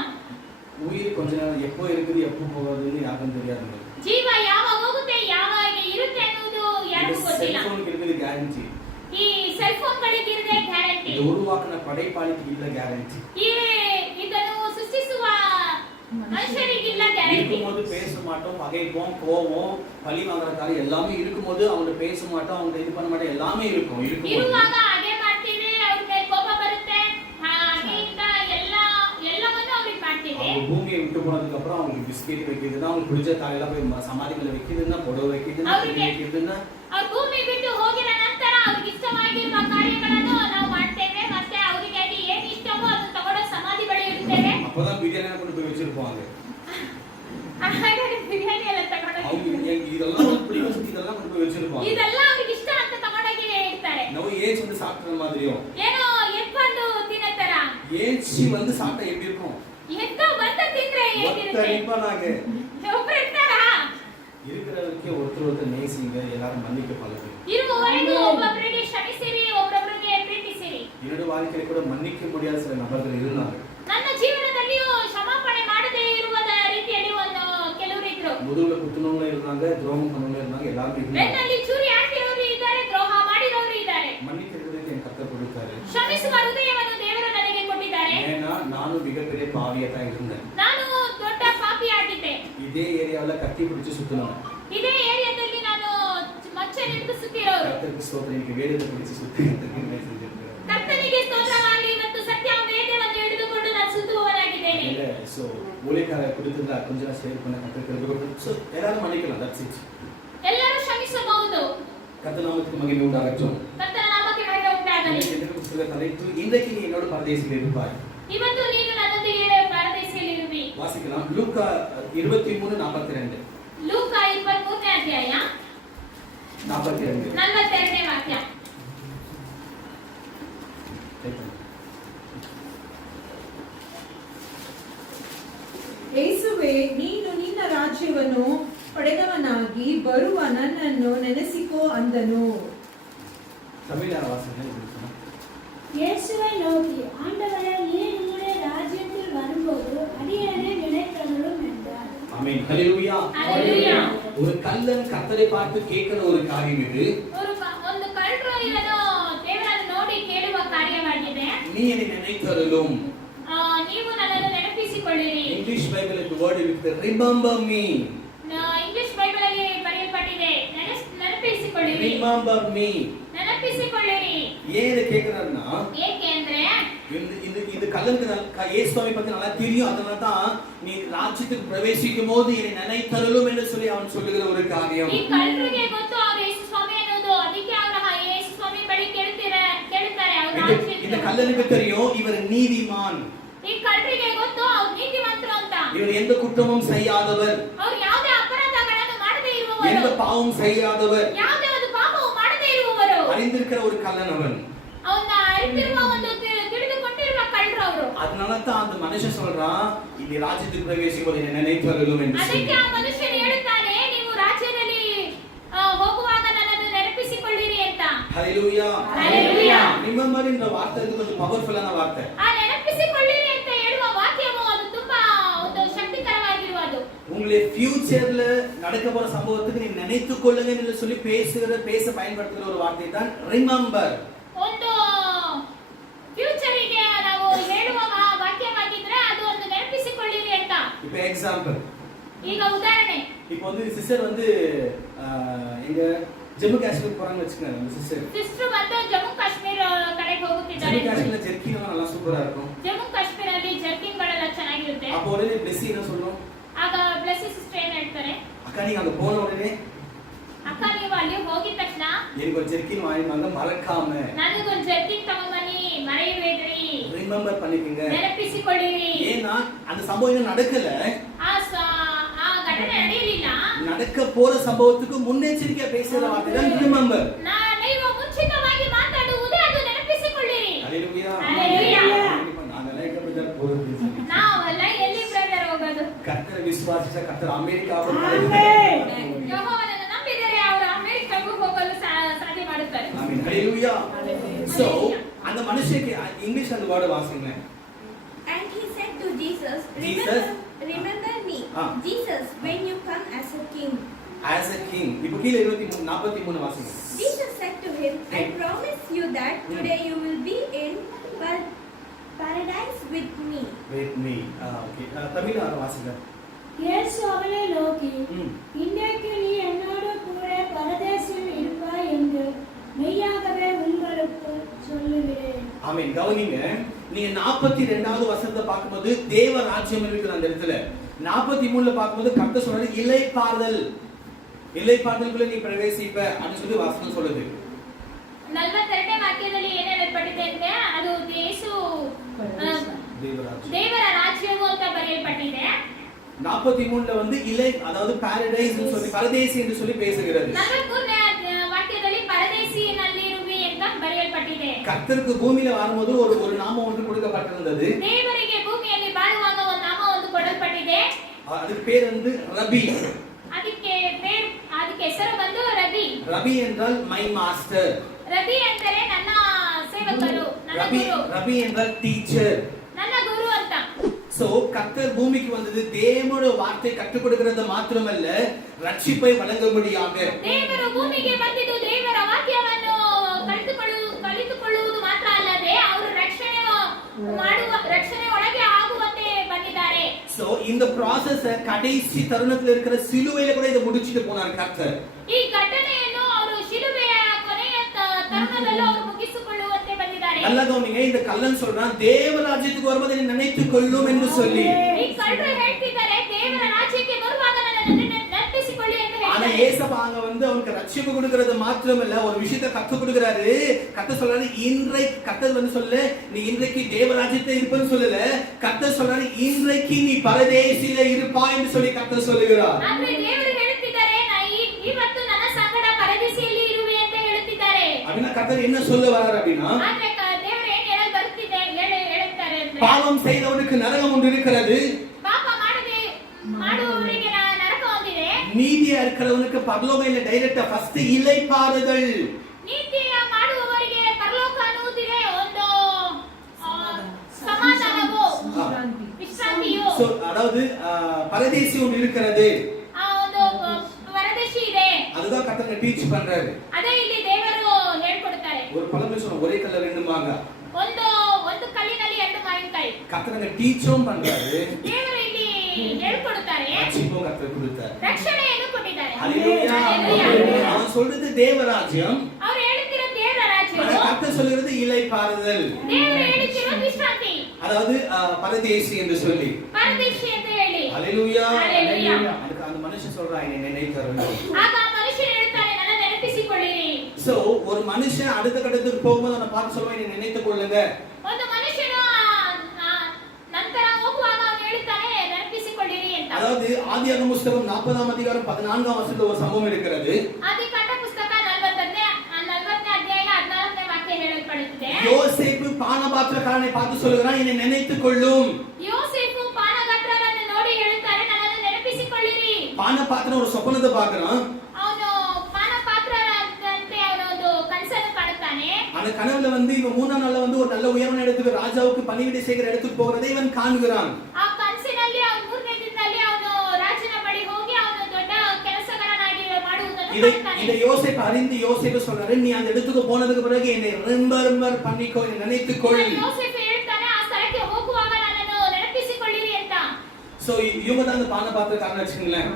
உயிர் கொஞ்ச நேரம் எப்போ இருக்குது எப்போ போகுதுன்னு யாருக்கும் தெரியாது. ಜೀವ ಯಾವಾಗ ಹೋಗುತ್ತೆ ಯಾವಾಗ ಇರುತ್ತೆ ಅನ್ನೋದು ಯಾರಿಗೂ ಗೊತ್ತಿಲ್ಲ. செல் ஃபோனுக்கு இருக்குது ಗ್ಯಾರಂಟಿ. ಈ ಸೆಲ್ ಫೋನ್ಗಳಿಗೆ ಇರದೆ ಗ್ಯಾರಂಟಿ. ಇದು ಉರುವಾಕನ ಪடைப்பாளிக்கு ಇಲ್ಲ ಗ್ಯಾರಂಟಿ. ಇದನ್ನು ಸೃಷ್ಟಿಸುವ மனுஷருக்கு இல்ல ಗ್ಯಾರಂಟಿ. இருக்கும்போது பேச மாட்டோம், பகைப்போம், கோவம், பழி வாங்குற காரியம் எல்லாமே இருக்கும்போது அவங்க பேச மாட்டோம், அவங்க இது பண்ண மாட்டோம், எல்லாமே இருக்கும். ಇರುವಾಗ ಹಾಗೆ ಮಾಡ್ತೀವಿ, ಅವ್ರ ಮೇಲೆ ಕೋಪ ಬರುತ್ತೆ, ಹಾಗೆಯಿಂದ ಎಲ್ಲವನ್ನೂ ಅವ್ರಿಗೆ ಮಾಡ್ತೀವಿ. அவங்க பூமியை விட்டு போனதுக்கு அப்புறம் அவங்களுக்கு பிஸ்கெட் வைக்கிறதுன்னா, அவங்க பிடிச்ச காலையில போய் சமாதிகளை வைக்கிறதுன்னா, புடவை வைக்கிறதுன்னா, வைக்கிறதுன்னா, ಅವ್ರ ಭೂಮಿ ಬಿಟ್ಟು ಹೋಗಿದ ನಂತರ ಅವ್ರಿಗೆ ಇಷ್ಟವಾಗಿರುವ ಕಾರ್ಯಗಳನ್ನು ನಾವು ಮಾಡ್ತೇವೆ. ಮತ್ತೆ ಅವರಿಗಾಗಿ ಏನು ಇಷ್ಟವೋ ಅದನ್ನು ತಗೊಂಡು ಸಮಾಧಿ ಬಳಿ ಇಡ್ತೇವೆ. அப்பதான் பிரியாணி கொண்டு போய் வச்சிருப்பாங்க. ಹಾಗಾಗಿ ಬಿರಿಯಾನಿ ಎಲ್ಲ ತಗೊಂಡು இதெல்லாம் பிடிக்கும், இதெல்லாம் கொண்டு போய் வச்சிருப்பாங்க. ಇದೆಲ್ಲ ಅವ್ರಿಗೆ ಇಷ್ಟ ಅಂತ ತಗೊಂಡೋಗಿ ಇಡ್ತಾರೆ. ನಾವು ಏಜ್ வந்து சாப்பிடுற மாதிரியும் ಏನೋ ಎತ್ಕೊಂಡು ತಿನ್ನತರ ஏஜ் வந்து சாப்பிட்டா எப்படி இருக்கும்? ಎತ್ತು ಬಂದ ತಿಂದ್ರೆ ಹೇಗಿರುತ್ತೆ? ஒருத்தரிப்பானாங்க ಒಬ್ಬರು ಇರ್ತಾರಾ? இருக்கிறவருக்கு ஒருத்தர் நேசிங்க, எல்லாரும் மன்னிக்க பழகுங்க. ಇರುವವರೆಗೂ ಒಬ್ಬೊಬ್ಬರಿಗೆ ಕ್ಷಮಿಸಿರಿ, ಒಬ್ಬೊಬ್ಬರಿಗೆ ಪ್ರೀತಿಸಿರಿ. என்னோட வாழ்க்கையில கூட மன்னிக்க முடியாத சில நபர்கள் இருந்தாங்க. ನನ್ನ ಜೀವನದಲ್ಲಿಯೂ ಕ್ಷಮಾಪಣೆ ಮಾಡದೇ ಇರುವ ರೀತಿಯಲ್ಲಿ ಕೆಲವರು ಇದ್ರು. முதுகுல குத்துனவங்க இருந்தாங்க, துரோகம் பண்ணவங்க இருந்தாங்க, எல்லாரும் இருந்தாங்க. ಬೆನ್ನಲ್ಲಿ ಚೂರಿ ಹಾಕಿರೋರು ಇದ್ದಾರೆ, ದ್ರೋಹ ಮಾಡಿರೋರು ಇದ್ದಾರೆ. மன்னிக்கிறதுக்கு என் கர்த்தர் கொடுத்தாரு. ಕ್ಷಮಿಸುವ ಹೃದಯವನ್ನು ದೇವರು ನನಗೆ ಕೊಟ್ಟಿದ್ದಾರೆ. ஏன்னா நானும் மிகப்பெரிய பாவியா தான் இருந்தேன். ನಾನು ದೊಡ್ಡ ಪಾಪಿಯಾಗಿದ್ದೆ. இதே ஏரியாவுல கத்தி பிடிச்சு சுத்தினவன். ಇದೇ ಏರಿಯಾದಲ್ಲಿ ನಾನು ಮಚ್ಚೆ ಹಿಡಿದು ಸುತ್ತಿರೋರು. கர்த்தருக்கு ஸ்தோத்திரம், எனக்கு வேதத்தை பிடிச்சு சுத்தி கர்த்தருக்கு செஞ்சிருக்கிறேன். ಕರ್ತನಿಗೆ ಸ್ತೋತ್ರವಾಗಲಿ. ಮತ್ತು ಸತ್ಯ ವೇದವನ್ನು ಹಿಡಿದುಕೊಂಡು ನಾನು ಸುತ್ತುವವನಾಗಿದ್ದೇನೆ. இல்ல சோ ஊழியக்கார கொடுத்திருந்தா கொஞ்சம் ஷேர் பண்ண கர்த்தருக்கு கொடுத்து சோ எல்லாரும் மன்னிக்கலாம். That's it. ಎಲ್ಲರೂ ಕ್ಷಮಿಸಬಹುದು. கர்த்தர் நாமத்துக்கு மகிமை உண்டாகட்டும். ಕರ್ತನ ನಾಮಕ್ಕೆ ಮಹಿಮೆ ಉಂಟಾಗಲಿ. எனக்கு புத்தக தலைப்பு இன்றைக்கு நீ என்னோட பரதேசில் இருப்பாய். ಇವತ್ತು ನೀನು ನನ್ನೊಂದಿಗೆ ಪರದೇಶಿಯಲ್ಲಿರುವಿ. வாசிக்கலாம். லூக்கா 23:42. ಲೂಕ 23ನೇ ಅಧ್ಯಾಯ 42ನೇ ವಾಕ್ಯ. ಯೇಸುವೇ, ನೀನು ನಿನ್ನ ರಾಜ್ಯವನ್ನು ಪಡೆದವನಾಗಿ ಬರುವ ನನ್ನನ್ನು ನೆನೆಸಿಕೋ ಅಂದನು. தமிழ் வாசனை இயேசுவை நோக்கி, ஆண்டவரே, நீர் உம்முடைய ராஜ்யத்தில் வரும்போது அடியேனை நினைத்தருளும் என்றார். ஆமென். ஹல்லேலூயா. ஹல்லேலூயா. ஒரு கள்ளன் கர்த்தரை பார்த்து கேட்கிற ஒரு காரியம் இது. ಒಂದು ಕಳ್ಳರು ಇದನ್ನು ದೇವರನ್ನು ನೋಡಿ ಕೇಳುವ ಕಾರ್ಯವಾಗಿದೆ. நீ என்னை நினைத்தருளும். ನೀವು ನನ್ನನ್ನು ನೆನಪಿಸಿಕೊಳ್ಳಿರಿ. English Bible the word with remember me. English Bible ಅಲ್ಲಿ ಬರೆಯಲ್ಪಟ್ಟಿದೆ ನೆನಪಿಸಿಕೊಳ್ಳಿರಿ. Remember me. ನೆನಪಿಸಿಕೊಳ್ಳಿರಿ. ஏன் கேக்குறாருன்னா, ಏಕೆಂದ್ರೆ இந்த கல்லனுக்கு இயேசுவை பத்தி நல்லா தெரியும். அதனால தான் நீ ராஜ்யத்துக்கு பிரவேசிக்கும் போது என்னை நினைத்தருளும் என்று சொல்லி அவன் சொல்லுகிற ஒரு காரியம். ಈ ಕಳ್ಳರಿಗೆ ಗೊತ್ತು ಅವರು ಯೇಸು ಸ್ವಾಮಿ ಅನ್ನೋದು. ಅದಕ್ಕೆ ಅವರು ಯೇಸು ಸ್ವಾಮಿ ಬಳಿ ಕೇಳ್ತಾರೆ. இந்த கல்லனுக்கு தெரியும் இவர் நீதிமான். ಈ ಕಳ್ಳರಿಗೆ ಗೊತ್ತು ಅವರು ನೀತಿವಂತರು ಅಂತ. இவர் எந்த குற்றமும் செய்யாதவர், ಅವರು ಯಾವುದೇ ಅಪರಾಧಗಳನ್ನು ಮಾಡದೇ ಇರುವವರು, எந்த பாவம் செய்யாதவர், ಯಾವುದೇ ಒಂದು ಪಾಪವು ಮಾಡದೇ ಇರುವವರು. அறிந்திருக்கிற ஒரு கள்ளன் அவன். ಅವನ ಅರಿತಿರುವ ಒಂದು ತಿಳಿದುಕೊಂಡಿರುವ ಕಳ್ಳರು ಅವರು. அதனால தான் அந்த மனுஷன் சொல்றான் இந்த ராஜ்யத்துக்கு பிரவேசிக்கும்போது என்னை நினைத்தருளும் என்று சொல்லி. ಅದಕ್ಕೆ ಆ ಮನುಷ್ಯನು ಹೇಳುತ್ತಾನೆ ನೀವು ರಾಜ್ಯದಲ್ಲಿ ಹೋಗುವಾಗ ನನ್ನನ್ನು ನೆನಪಿಸಿಕೊಳ್ಳಿರಿ ಅಂತ. ஹalleluya. ஹalleluya. ரிமெம்பர் என்ற வார்த்தை கொஞ்சம் பவர்ஃபுல்லான வார்த்தை. ಆ ನೆನಪಿಸಿಕೊಳ್ಳಿರಿ ಅಂತ ಹೇಳುವ ವಾಕ್ಯವು ಅದು ತುಂಬಾ ಒಂದು ಶಕ್ತಿಕರವಾಗಿರುವುದು. உங்களுடைய ஃபியூச்சர்ல நடக்க போற சம்பவத்துக்கு நீ நினைத்து கொள்ளுங்க என்று சொல்லி பேச பயன்படுத்துகிற ஒரு வார்த்தை தான் ரிமெம்பர். ಒಂದು ಫ್ಯೂಚರಿಗೆ ನಾವು ಹೇಳುವ ವಾಕ್ಯವಾಗಿದ್ರೆ ಅದು ಒಂದು ನೆನಪಿಸಿಕೊಳ್ಳಿರಿ ಅಂತ. இப்போ எக்ஸாம்பிள், ಈಗ ಉದಾಹರಣೆ, இப்போ வந்து சிஸ்டர் வந்து எங்க ஜம்மு காஷ்மீர் போறாங்க வெச்சுக்கங்க. அந்த ಸಿಸ್ಟರ್ வந்து ಜಮ್ಮು ಕಾಶ್ಮೀರ ಕಡೆಗೆ ಹೋಗುತ್ತಿದ್ದಾರೆ. ஜம்மு காஷ்மீர்ல ஜெர்கின் நல்லா சூப்பரா இருக்கும். ಜಮ್ಮು ಕಾಶ್ಮೀರಲ್ಲಿ ಜರ್ಕಿನ್ ಗಳೆಲ್ಲ ಚೆನ್ನಾಗಿರುತ್ತೆ. அப்போ உடனே பிளெஸி என்ன சொல்லும்? ಆಗ ಬ್ಲೆಸ್ಸಿ ಸಿಸ್ಟರ್ ಏನು ಹೇಳ್ತಾರೆ? அக்கா நீங்க அங்க போன உடனே ಅಕ್ಕ ನೀವು ಅಲ್ಲಿ ಹೋಗಿದ ತಕ್ಷಣ எனக்கு ஒரு ஜெர்கின் வாங்கினாங்க மறக்காம ನನಗೊಂದು ಜರ್ಕಿನ್ ತಗೊಂಬನ್ನಿ, ಮರೆಯಬೇಡ್ರಿ, ரிமெம்பர் பண்ணிக்கங்க. ನೆನಪಿಸಿಕೊಳ್ಳಿರಿ. ஏன்னா அந்த சம்பவம் இன்னும் நடக்கல, ಆ ಘಟನೆ ನಡೆಯಲಿಲ್ಲ. நடக்க போற சம்பவத்துக்கு முன்னெச்சரிக்கையா பேசுற வார்த்தை தான் ரிமெம்பர். ನೀವು ಮುಂಚಿತವಾಗಿ ಮಾತಾಡುವುದೇ ಅದು ನೆನಪಿಸಿಕೊಳ್ಳಿರಿ. ஹalleluya. ஹalleluya. நாங்கெல்லாம் எங்க பிரதர் போறது? ನಾವೆಲ್ಲ ಎಲ್ಲಿ ಬ್ರದರ್ ಹೋಗೋದು? கர்த்தரை விசுவாசிச்ச கர்த்தர் அமெரிக்கா ಯೆಹೋವನನ್ನು ನಂಬಿದರೆ ಅವರು ಅಮೆರಿಕಗೂ ಹೋಗಲು ಸಾಧ್ಯ ಮಾಡುತ್ತಾರೆ. ஆமென். ஹalleluya. சோ அந்த மனுஷனுக்கு இங்கிலீஷ் அந்த வேர்ட் வாசிங்க. And he said to Jesus, Jesus. remember me, Jesus, when you come as a king. As a king. இப்போ கீழ 43 வாசிங்க. Jesus said to him, I promise you that today you will be in paradise with me. With me. Okay. தமிழ்ல வாசிங்க. இயேசு அவனை நோக்கி, இன்றைக்கு நீ என்னோடு கூட பரதேசில் இருப்பாய் என்று மெய்யாகவே உங்களுக்கு சொல்லுகிறேன். ஆமென். கவனிங்க, நீங்க 42வது வசனத்தை பார்க்கும்போது தேவ ராஜ்யம் இருக்குது அந்த இடத்துல. 43ல பார்க்கும்போது கர்த்தர் சொல்றாரு இளைப்பாறுதலுக்குள்ள நீ பிரவேசிப்ப அப்படின்னு சொல்லி வசனம் சொல்லுது. 42ನೇ ವಾಕ್ಯದಲ್ಲಿ ಏನು ಹೇಳಲ್ಪಟ್ಟಿದೆ ಅಂದ್ರೆ ಅದು ದೇವರ ರಾಜ್ಯವು ಅಂತ ಬರೆಯಲ್ಪಟ್ಟಿದೆ. 43ல வந்து அதாவது பாரடைஸ் னு சொல்லி பரதேசி என்று சொல்லி பேசுகிறது. 43ನೇ ವಾಕ್ಯದಲ್ಲಿ ಪರದೇಶಿಯಲ್ಲಿರುವೆ ಅಂತ ಬರೆಯಲ್ಪಟ್ಟಿದೆ. கர்த்தருக்கு பூமியில வரும்போது ஒரு நாமம் ஒன்று கொடுக்கப்பட்டிருந்தது. ದೇವರಿಗೆ ಭೂಮಿಯಲ್ಲಿ ಬಾಳುವಾಗ ಒಂದು ನಾಮ ಒಂದು ಕೊಡಲ್ಪಟ್ಟಿದೆ. அதுக்கு பேர் வந்து ரபி. ಅದಕ್ಕೆ ಹೆಸರು ಬಂದು ರಬಿ. ரபி என்றால் மை மாஸ்டர். ರಬಿ ಅಂದರೆ ನನ್ನ ಸೇವಕರು, ನನ್ನ ಗುರು. ரபி என்றால் டீச்சர், ನನ್ನ ಗುರು ಅಂತ. சோ கர்த்தர் பூமிக்கு வந்தது தேவனுடைய வார்த்தை கற்றுக் கொடுக்கிறது மாத்திரமல்ல, ரட்சிப்பை வழங்கும்படியாக. ದೇವರು ಭೂಮಿಗೆ ಬಂದಿದ್ದು ದೇವರ ವಾಕ್ಯವನ್ನು ಕಲಿತುಕೊಳ್ಳುವುದು ಮಾತ್ರ ಅಲ್ಲದೆ ಅವರು ರಕ್ಷಣೆ ಒಳಗೆ ಆಗುವಂತೆ ಬಂದಿದ್ದಾರೆ. சோ இந்த process கடைசி தருணத்துல இருக்கிற சிலுவையில கூட இத முடிச்சிட்டு போனார் கர்த்தர். ಈ ಘಟನೆಯನ್ನು ಅವರು ಶಿಲುಬೆಯ ಕೊನೆಯ ತರುಣದಲ್ಲಿ ಅವರು ಮುಗಿಸಿಕೊಳ್ಳುವಂತೆ ಬಂದಿದ್ದಾರೆ. நல்லா கவனிங்க, இந்த கள்ளன் சொல்றான் தேவ ராஜ்யத்துக்கு வரும்போது நீ நினைத்துக் கொள்ளும் என்று சொல்லி. ಈ ಕಳ್ಳರು ಹೇಳ್ತಿದ್ದಾರೆ ದೇವರ ರಾಜ್ಯಕ್ಕೆ ಬರುವಾಗ ನನ್ನನ್ನು ನೆನಪಿಸಿಕೊಳ್ಳಿ ಅಂತ ಹೇಳ್ತಾರೆ. ஆனா ஏசப்பா அங்க வந்து அவனுக்கு ரட்சிப்பு கொடுக்கிறது மாத்திரமல்ல, ஒரு விஷயத்தை கத்து கொடுக்கிறாரு. கர்த்தர் சொல்றாரு கர்த்தர் வந்து சொல்ல நீ இன்றைக்கு தேவராஜ்யத்தை இருப்பன்னு சொல்லல, கர்த்தர் சொல்றாரு இன்றைக்கு நீ பரதேசில இருப்பாய் என்று சொல்லி கர்த்தர் சொல்லுகிறார். ಅಂದ್ರೆ ದೇವರು ಹೇಳ್ತಿದ್ದಾರೆ ಇವತ್ತು ನನ್ನ ಸಂಗಡ ಪರದೇಶಿಯಲ್ಲಿ ಇರುವೆ ಅಂತ ಹೇಳ್ತಿದ್ದಾರೆ. அப்படினா கர்த்தர் என்ன சொல்ல வரார் அப்படினா, ಅಂದ್ರೆ ದೇವರು ಏನು ಹೇಳಲು ಬರ್ತಿದೆ ಹೇಳ್ತಾರೆ ಅಂದ್ರೆ பாவம் செய்தவனுக்கு நரகம் ஒன்று இருக்கிறது, ಪಾಪ ಮಾಡುವವರಿಗೆ ನರಕ ಒಂದಿದೆ, நீதியா இருக்கிறவனுக்கு பரலோகம் இல்ல, டைரக்டா ஃபர்ஸ்ட் இளைப்பாறுதல். ನೀತಿಯ ಮಾಡುವವರಿಗೆ ಪರಲೋಕ ಅನ್ನುವುದಿದೆ, ಒಂದು ಸಮಾಧಾನವು ವಿಶ್ರಾಂತಿಯು. சோ அதாவது பரதேசி ஒன்று இருக்கிறது, ಒಂದು ಪರದೇಶಿ ಇದೆ. அதுதான் கர்த்தர் டீச் பண்றாரு. ಅದೇ ಇಲ್ಲಿ ದೇವರು ಹೇಳ್ಕೊಡ್ತಾರೆ. ஒரு பழமொழி சொல்றோம், ஒரே கல்ல ரெண்டு மாங்கா. ಒಂದು ಕಲ್ಲಿನಲ್ಲಿ ಎರಡು ಮಾವಿನಕಾಯಿ. கர்த்தர் டீச்சும் பண்றாரு, ದೇವರು ಇಲ್ಲಿ ಹೇಳ್ಕೊಡ್ತಾರೆ, ரட்சிப்பும் கர்த்தர் கொடுத்தார். ರಕ್ಷಣೆಯನ್ನು ಕೊಟ್ಟಿದ್ದಾರೆ. ஹalleluya. அவன் சொல்றது தேவராஜ்யம், ಅವರು ಹೇಳುತ್ತಿರೋ ದೇವರ ರಾಜ್ಯ, ஆனா கர்த்தர் சொல்றது இளைப்பாறுதல். ದೇವರು ಹೇಳುತ್ತಿರೋ ವಿಶ್ರಾಂತಿ, அதாவது பரதேசி என்று சொல்லி ಪರದೇಶಿ ಅಂತ ಹೇಳಿ. ஹalleluya. ஹalleluya. அதுக்கு அந்த மனுஷன் சொல்றான் என்னை நினைத்தருளும். ಆಗ ಮನುಷ್ಯರು ಹೇಳ್ತಾರೆ ನನ್ನ ನೆನಪಿಸಿಕೊಳ್ಳಿರಿ. சோ ஒரு மனுஷன் அடுத்த கட்டத்துக்கு போகும்போது அவனை பார்த்து சொல்லுவான் என்னை நினைத்துக் கொள்ளுங்க. ಒಂದು ಮನುಷ್ಯನು ನಂತರ ಹೋಗುವಾಗ ಅವನು ಹೇಳ್ತಾನೆ ನೆನಪಿಸಿಕೊಳ್ಳಿರಿ ಅಂತ. அதாவது ஆதியாகம புத்தகம் 40ஆம் அதிகாரம் 14ஆம் வசனத்துல ஒரு சம்பவம் இருக்கிறது. ಆದಿಕಾಂಡ ಪುಸ್ತಕ 40ನೇ ಅಧ್ಯಾಯ 14ನೇ ವಾಕ್ಯ ಹೇಳಲ್ಪಡುತ್ತದೆ. யோசேப்பு பானபாத்திரக்காரனை பார்த்து சொல்லுகிறான், என்னை நினைத்துக் கொள்ளும். ಯೋಸೇಫು ಪಾನಗಾತ್ರರನ್ನು ನೋಡಿ ಹೇಳುತ್ತಾರೆ, ನನ್ನನ್ನು ನೆನಪಿಸಿಕೊಳ್ಳಿರಿ. பானபாத்திரம் ஒரு சொப்பனத்தை பார்க்கறான். ಅವನು ಪಾನಪಾತ್ರರಂತೆ ಅವನು ಒಂದು ಕನಸನ್ನು ಕಾಣುತ್ತಾನೆ. அந்த கனவுல இவன் 3ஆம் நாள்ல ஒரு நல்ல உயர்வான இடத்துக்கு, ராஜாவுக்கு பணிவிடை செய்கிற இடத்துக்கு போகிறதை இவன் காண்கிறான். ಆ ಕನಸಿನಲ್ಲಿ ಅವನು 3ನೇ ದಿನದಲ್ಲಿ ಅವನು ರಾಜನ ಬಳಿ ಹೋಗಿ ಅವನು ದೊಡ್ಡ ಕೆಲಸಗಾರನಾಗಿ ಮಾಡುವುದನ್ನು ಕಾಣ್ತಾನೆ. இதை யோசேப்பு அறிந்து யோசேப்பு சொல்றாரு, நீ அந்த இடத்துக்கு போனதுக்கு பிறகு என்னை ரிமெம்பர் பண்ணிக்கோ, நினைத்துக்கொள். ಯೋಸೇಫು ಹೇಳ್ತಾನೆ, ಆ ಸ್ಥಳಕ್ಕೆ ಹೋಗುವಾಗ ನನ್ನನ್ನು ನೆನಪಿಸಿಕೊಳ್ಳಿರಿ ಅಂತ. சோ இவங்க தான் அந்த பானபாத்திரக்காரன் வச்சுக்கங்களேன்.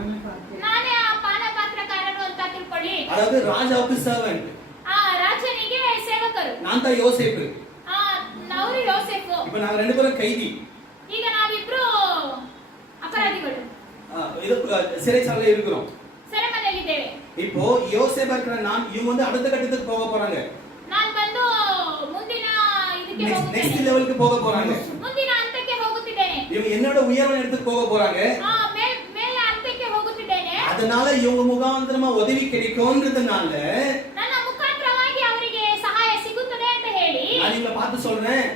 ನಾನೇ ಆ ಪಾನಪಾತ್ರಕಾರರು ಅಂತ ತಿಳ್ಕೊಳ್ಳಿ. அதாவது ராஜாவுக்கு சர்வெண்ட், ಆ ರಾಜನಿಗೆ ಸೇವಕರು. நான் தான் யோசேப்பு. ಅವರು ಯೋಸೇಫು. இப்போ நாங்க ரெண்டு பேரும் கைதி. ಈಗ ನಾವಿಬ್ರು ಅಪರಾಧಿಗಳು. இது சிறைச்சாலையில இருக்கிறோம். ಸೆರೆಮನೆಯಲ್ಲಿದ್ದೇವೆ. இப்போ யோசேப்பா இருக்கிற இவங்க அடுத்த கட்டத்துக்கு போக போறாங்க. ನಾನು ಬಂದು ಮುಂದಿನ ಇದಕ್ಕೆ நெக்ஸ்ட் ಹೋಗುತ್ತೇನೆ. லெவலுக்கு போக போறாங்க. ಮುಂದಿನ ಹಂತಕ್ಕೆ ಹೋಗುತ್ತಿದ್ದೇನೆ. இவங்க என்னோட உயர்வான இடத்துக்கு போக போறாங்க. ಮೇಲೆ ಹಂತಕ್ಕೆ ಹೋಗುತ್ತಿದ್ದೇನೆ. அதனால இவங்க முகாந்திரமா உதவி கிடைக்கும்ன்றதுனால ನನ್ನ ಮುಖಾಂತರವಾಗಿ ಅವರಿಗೆ ಸಹಾಯ ಸಿಗುತ್ತದೆ ಅಂತ ಹೇಳಿ நான் இவங்களை பார்த்து சொல்றேன்,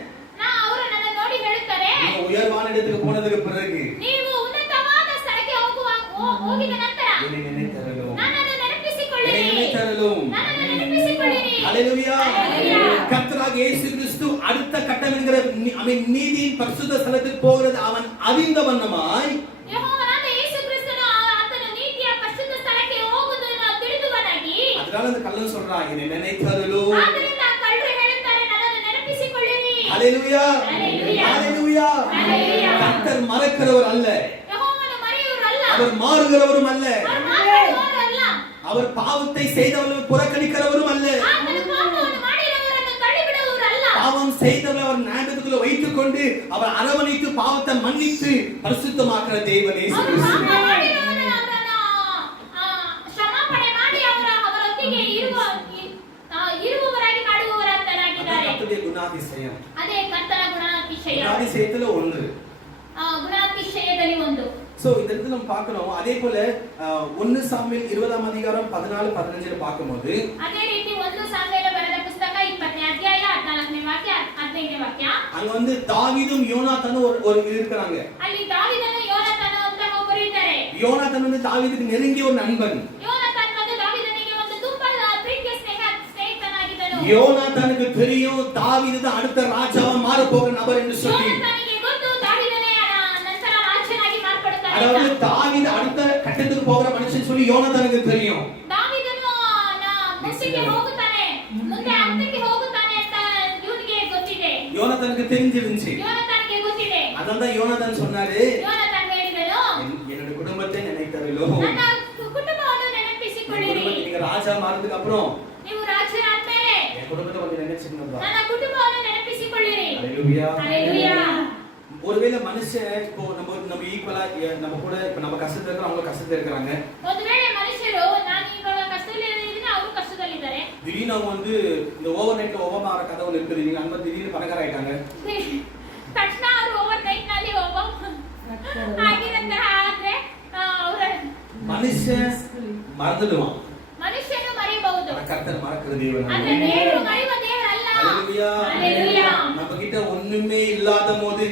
ಅವರು ನನ್ನ ನೋಡಿ ಹೇಳುತ್ತಾರೆ, நீங்க உயர்வான இடத்துக்கு போனதுக்கு பிறகு ನೀವು ಉನ್ನತವಾದ ಸ್ಥಳಕ್ಕೆ ಹೋಗಿದ ನಂತರ என்னை நினைத்தருளும், ನನ್ನನ್ನು ನೆನಪಿಸಿಕೊಳ್ಳಿರಿ. என்னை நினைத்தருளும். ನನ್ನನ್ನು ನೆನಪಿಸಿಕೊಳ್ಳಿರಿ. ஹல்லேலூயா. ஹல்லேலூயா. கர்த்தராகிய இயேசு கிறிஸ்து அடுத்த கட்டம் என்கிற அவன் நீதியின் பரிசுத்த ஸ்தலத்துக்கு போகிறது அவன் அறிந்த வண்ணமாய், ಯೆಹೋವನಾದ ಯೇಸು ಕ್ರಿಸ್ತನು ಆತನ ನೀತಿಯ ಪರಿಶುದ್ಧ ಸ್ಥಳಕ್ಕೆ ಹೋಗುವುದನ್ನು ತಿಳಿದುವನಾಗಿ, அதனால அந்த கள்ளன் சொல்றான், என்னை நினைத்தருளும். ಆದ್ದರಿಂದ ಕಳ್ಳರು ಹೇಳುತ್ತಾರೆ, ನನ್ನನ್ನು ನೆನಪಿಸಿಕೊಳ್ಳಿರಿ. ஹல்லேலூயா. ஹல்லேலூயா. ஹல்லேலூயா. ஹல்லேலூயா. கர்த்தர் மறக்கிறவர் அல்ல, ಯೆಹೋವನು ಮರೆಯುವವರಲ್ಲ, அவர் மாறுகிறவரும் அல்ல, ಅವರು ಮಾತನಾಡುವವರಲ್ಲ, அவர் பாவத்தை செய்தவர்களை புறக்கணிக்கிறவரும் அல்ல, ಆತನು ಪಾಪವನ್ನು ಮಾಡಿದವರನ್ನು ತಳ್ಳಿಬಿಡುವವರಲ್ಲ, பாவம் செய்தவரை அவர் ஞாபகத்துக்குள்ள வைத்துக் கொண்டு அவர் அரவணைத்து பாவத்தை மன்னித்து பரிசுத்தமாக்குற தேவன் இயேசு ಅವರು கிறிஸ்து. ಪಾಪ ಮಾಡಿದವರನ್ನು ಅವರನ್ನು ಕ್ಷಮಾಪಣೆ ಮಾಡಿ ಅವರೊಂದಿಗೆ ಇರುವವರಾಗಿ ಮಾಡುವವರಾಗಿದ್ದಾರೆ. கர்த்தருடைய குணாதிசயம். ಅದೇ ಕರ್ತನ ಗುಣಾತಿಶಯ. குணாதிசயத்துல ஒன்று. ಗುಣಾತಿಶಯದಲ್ಲಿ ಒಂದು. சோ இந்த இடத்துல நம்ம பார்க்கணும். அதே போல 1 சாமுவேல் 20ஆம் அதிகாரம் 14-15 பார்க்கும்போது, ಅದೇ ರೀತಿ 1 ಸಾಮುವೇಲ ಬರೆದ ಪುಸ್ತಕ 20ನೇ ಅಧ್ಯಾಯ 14ನೇ ವಾಕ್ಯ 15ನೇ ವಾಕ್ಯ. அங்க தாவீதும் யோனாத்தானும் ஒரு இருக்கிறாங்க. ಅಲ್ಲಿ ದಾವೀದನು ಯೋನಾತಾನ ಅಂತ ಒಬ್ಬರು ಇದ್ದಾರೆ. யோனாத்தான் தாவீதுக்கு நெருங்கிய ஒரு நண்பன். ಯೋನಾತಾನ ಬಂದು ದಾವೀದನಿಗೆ ಒಂದು ತುಂಬಾ ಪ್ರೀತಿಯ ಸ್ನೇಹಿತನಾಗಿದ್ದನು. யோனாத்தானுக்கு தெரியும் தாவீது தான் அடுத்த ராஜாவா மாற போகிற நபர் என்று சொல்லி. ಯೋನಾತಾನಿಗೆ ಗೊತ್ತು ದಾವೀದನೇ ನಂತರ ರಾಜನಾಗಿ ಮಾರ್ಪಡುತ್ತಾನೆ. அதாவது தாவீது அடுத்த கட்டத்துக்கு போகிற மனுஷன் சொல்லி யோனாத்தானுக்கு தெரியும். ದಾವೀದನು ಮುಂದಕ್ಕೆ ಹೋಗುತ್ತಾನೆ, ಮುಂದೆ ಹಂತಕ್ಕೆ ಹೋಗುತ್ತಾನೆ ಅಂತ ಇವನಿಗೆ ಗೊತ್ತಿದೆ. யோனாத்தானுக்கு தெரிஞ்சிருந்துச்சு. ಯೋನಾತಾನಿಗೆ ಗೊತ್ತಿದೆ. அதான் யோனாத்தான் சொன்னாரு, ಯೋನಾತಾನ ಹೇಳಿದನು, என்னோட குடும்பத்தை நினைத்தருளும். ನನ್ನ ಕುಟುಂಬವನ್ನು ನೆನಪಿಸಿಕೊಳ್ಳಿರಿ. நீங்க ராஜா மாறதுக்கு அப்புறம் ನೀವು ರಾಜರಾದ ಮೇಲೆ என் குடும்பத்தை கொஞ்சம் நினைச்சுக்கணும். ನನ್ನ ಕುಟುಂಬವನ್ನು ನೆನಪಿಸಿಕೊಳ್ಳಿರಿ. ஹல்லேலூயா. ஹல்லேலூயா. ஒருவேளை மனுஷன் இப்போ நம்ம ஈக்குவலா நம்ம கூட இப்ப நம்ம கஷ்டத்துல இருக்கிறோம், அவங்க கஷ்டத்துல இருக்கிறாங்க. ಒಂದು ವೇಳೆ ಮನುಷ್ಯರು ನಾನು ಇವಾಗ ಕಷ್ಟದಲ್ಲಿ ಇದ್ದೀನಿ, ಅವರು ಕಷ್ಟದಲ್ಲಿದ್ದಾರೆ. திடீர்னு அவங்க இந்த ஓவர் நைட்ல ஒவ்வொரு ஆற கதை ஒன்று இருக்குது. நீங்க அன்பு திடீர்னு பணக்கார ஆயிட்டாங்க. ತಕ್ಷಣ ಅವರು ಓವರ್ ನೈಟ್ ನಲ್ಲಿ ಆಗಿರಂತಹ ಆದ್ರೆ ಅವರ மனுஷன் மறந்துடுவான், ಮನುಷ್ಯನು ಮರೆಯಬಹುದು. ஆனா கர்த்தர் மறக்கிற தேவன். ಆದ್ರೆ ದೇವರು ಮರೆಯುವ ದೇವರಲ್ಲ. ஹல்லேலூயா. ஹல்லேலூயா. நம்ம கிட்ட ஒண்ணுமே இல்லாத போது,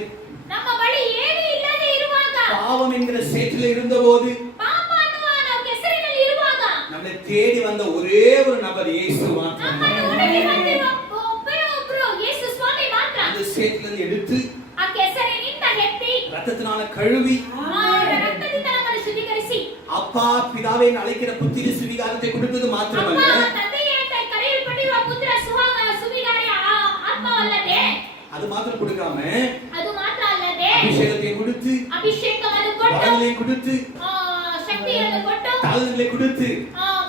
ನಮ್ಮ ಬಳಿ ಏನೂ ಇಲ್ಲದೆ ಇರುವಾಗ, பாவம் என்கிற சேற்றில இருந்தபோது, ಪಾಪ ಅನ್ನುವ ನಾವು ಕೆಸರಿನಲ್ಲಿ ಇರುವಾಗ, நம்மை தேடி வந்த ஒரே ஒரு நபர் இயேசு மாத்திரம். ನಮ್ಮನ್ನು ಹುಡುಕಿ ಬಂದಿರುವ ಒಬ್ಬರು ಯೇಸು ಸ್ವಾಮಿ ಮಾತ್ರ. அந்த சேற்றில இருந்து எடுத்து ಆ ಕೆಸರಿನಿಂದ ಎತ್ತಿ ரத்தத்தினால கழுவி ರಕ್ತದಿಂದ ನಮ್ಮನ್ನು ಶುದ್ಧೀಕರಿಸಿ, அப்பா பிதாவை அழைக்கிற புத்திர சுவிகாரத்தை கொடுத்தது மாத்திரமல்ல, ಅಪ್ಪ ತಂದೆಯೇ ಅಂತ ಕರೆಯಲ್ಪಟ್ಟಿರುವ ಪುತ್ರ ಸುವಿಗಾರಿಯ ಆತ್ಮವಲ್ಲದೆ, அது மாத்திரம் கொடுக்காம ಅದು ಮಾತ್ರ ಅಲ್ಲದೆ அபிஷேகத்தை கொடுத்து, ಅಭಿಷೇಕವನ್ನು ಕೊಟ್ಟು, வரங்களை கொடுத்து, ಶಕ್ತಿಯನ್ನು ಕೊಟ್ಟು, தாளங்களை கொடுத்து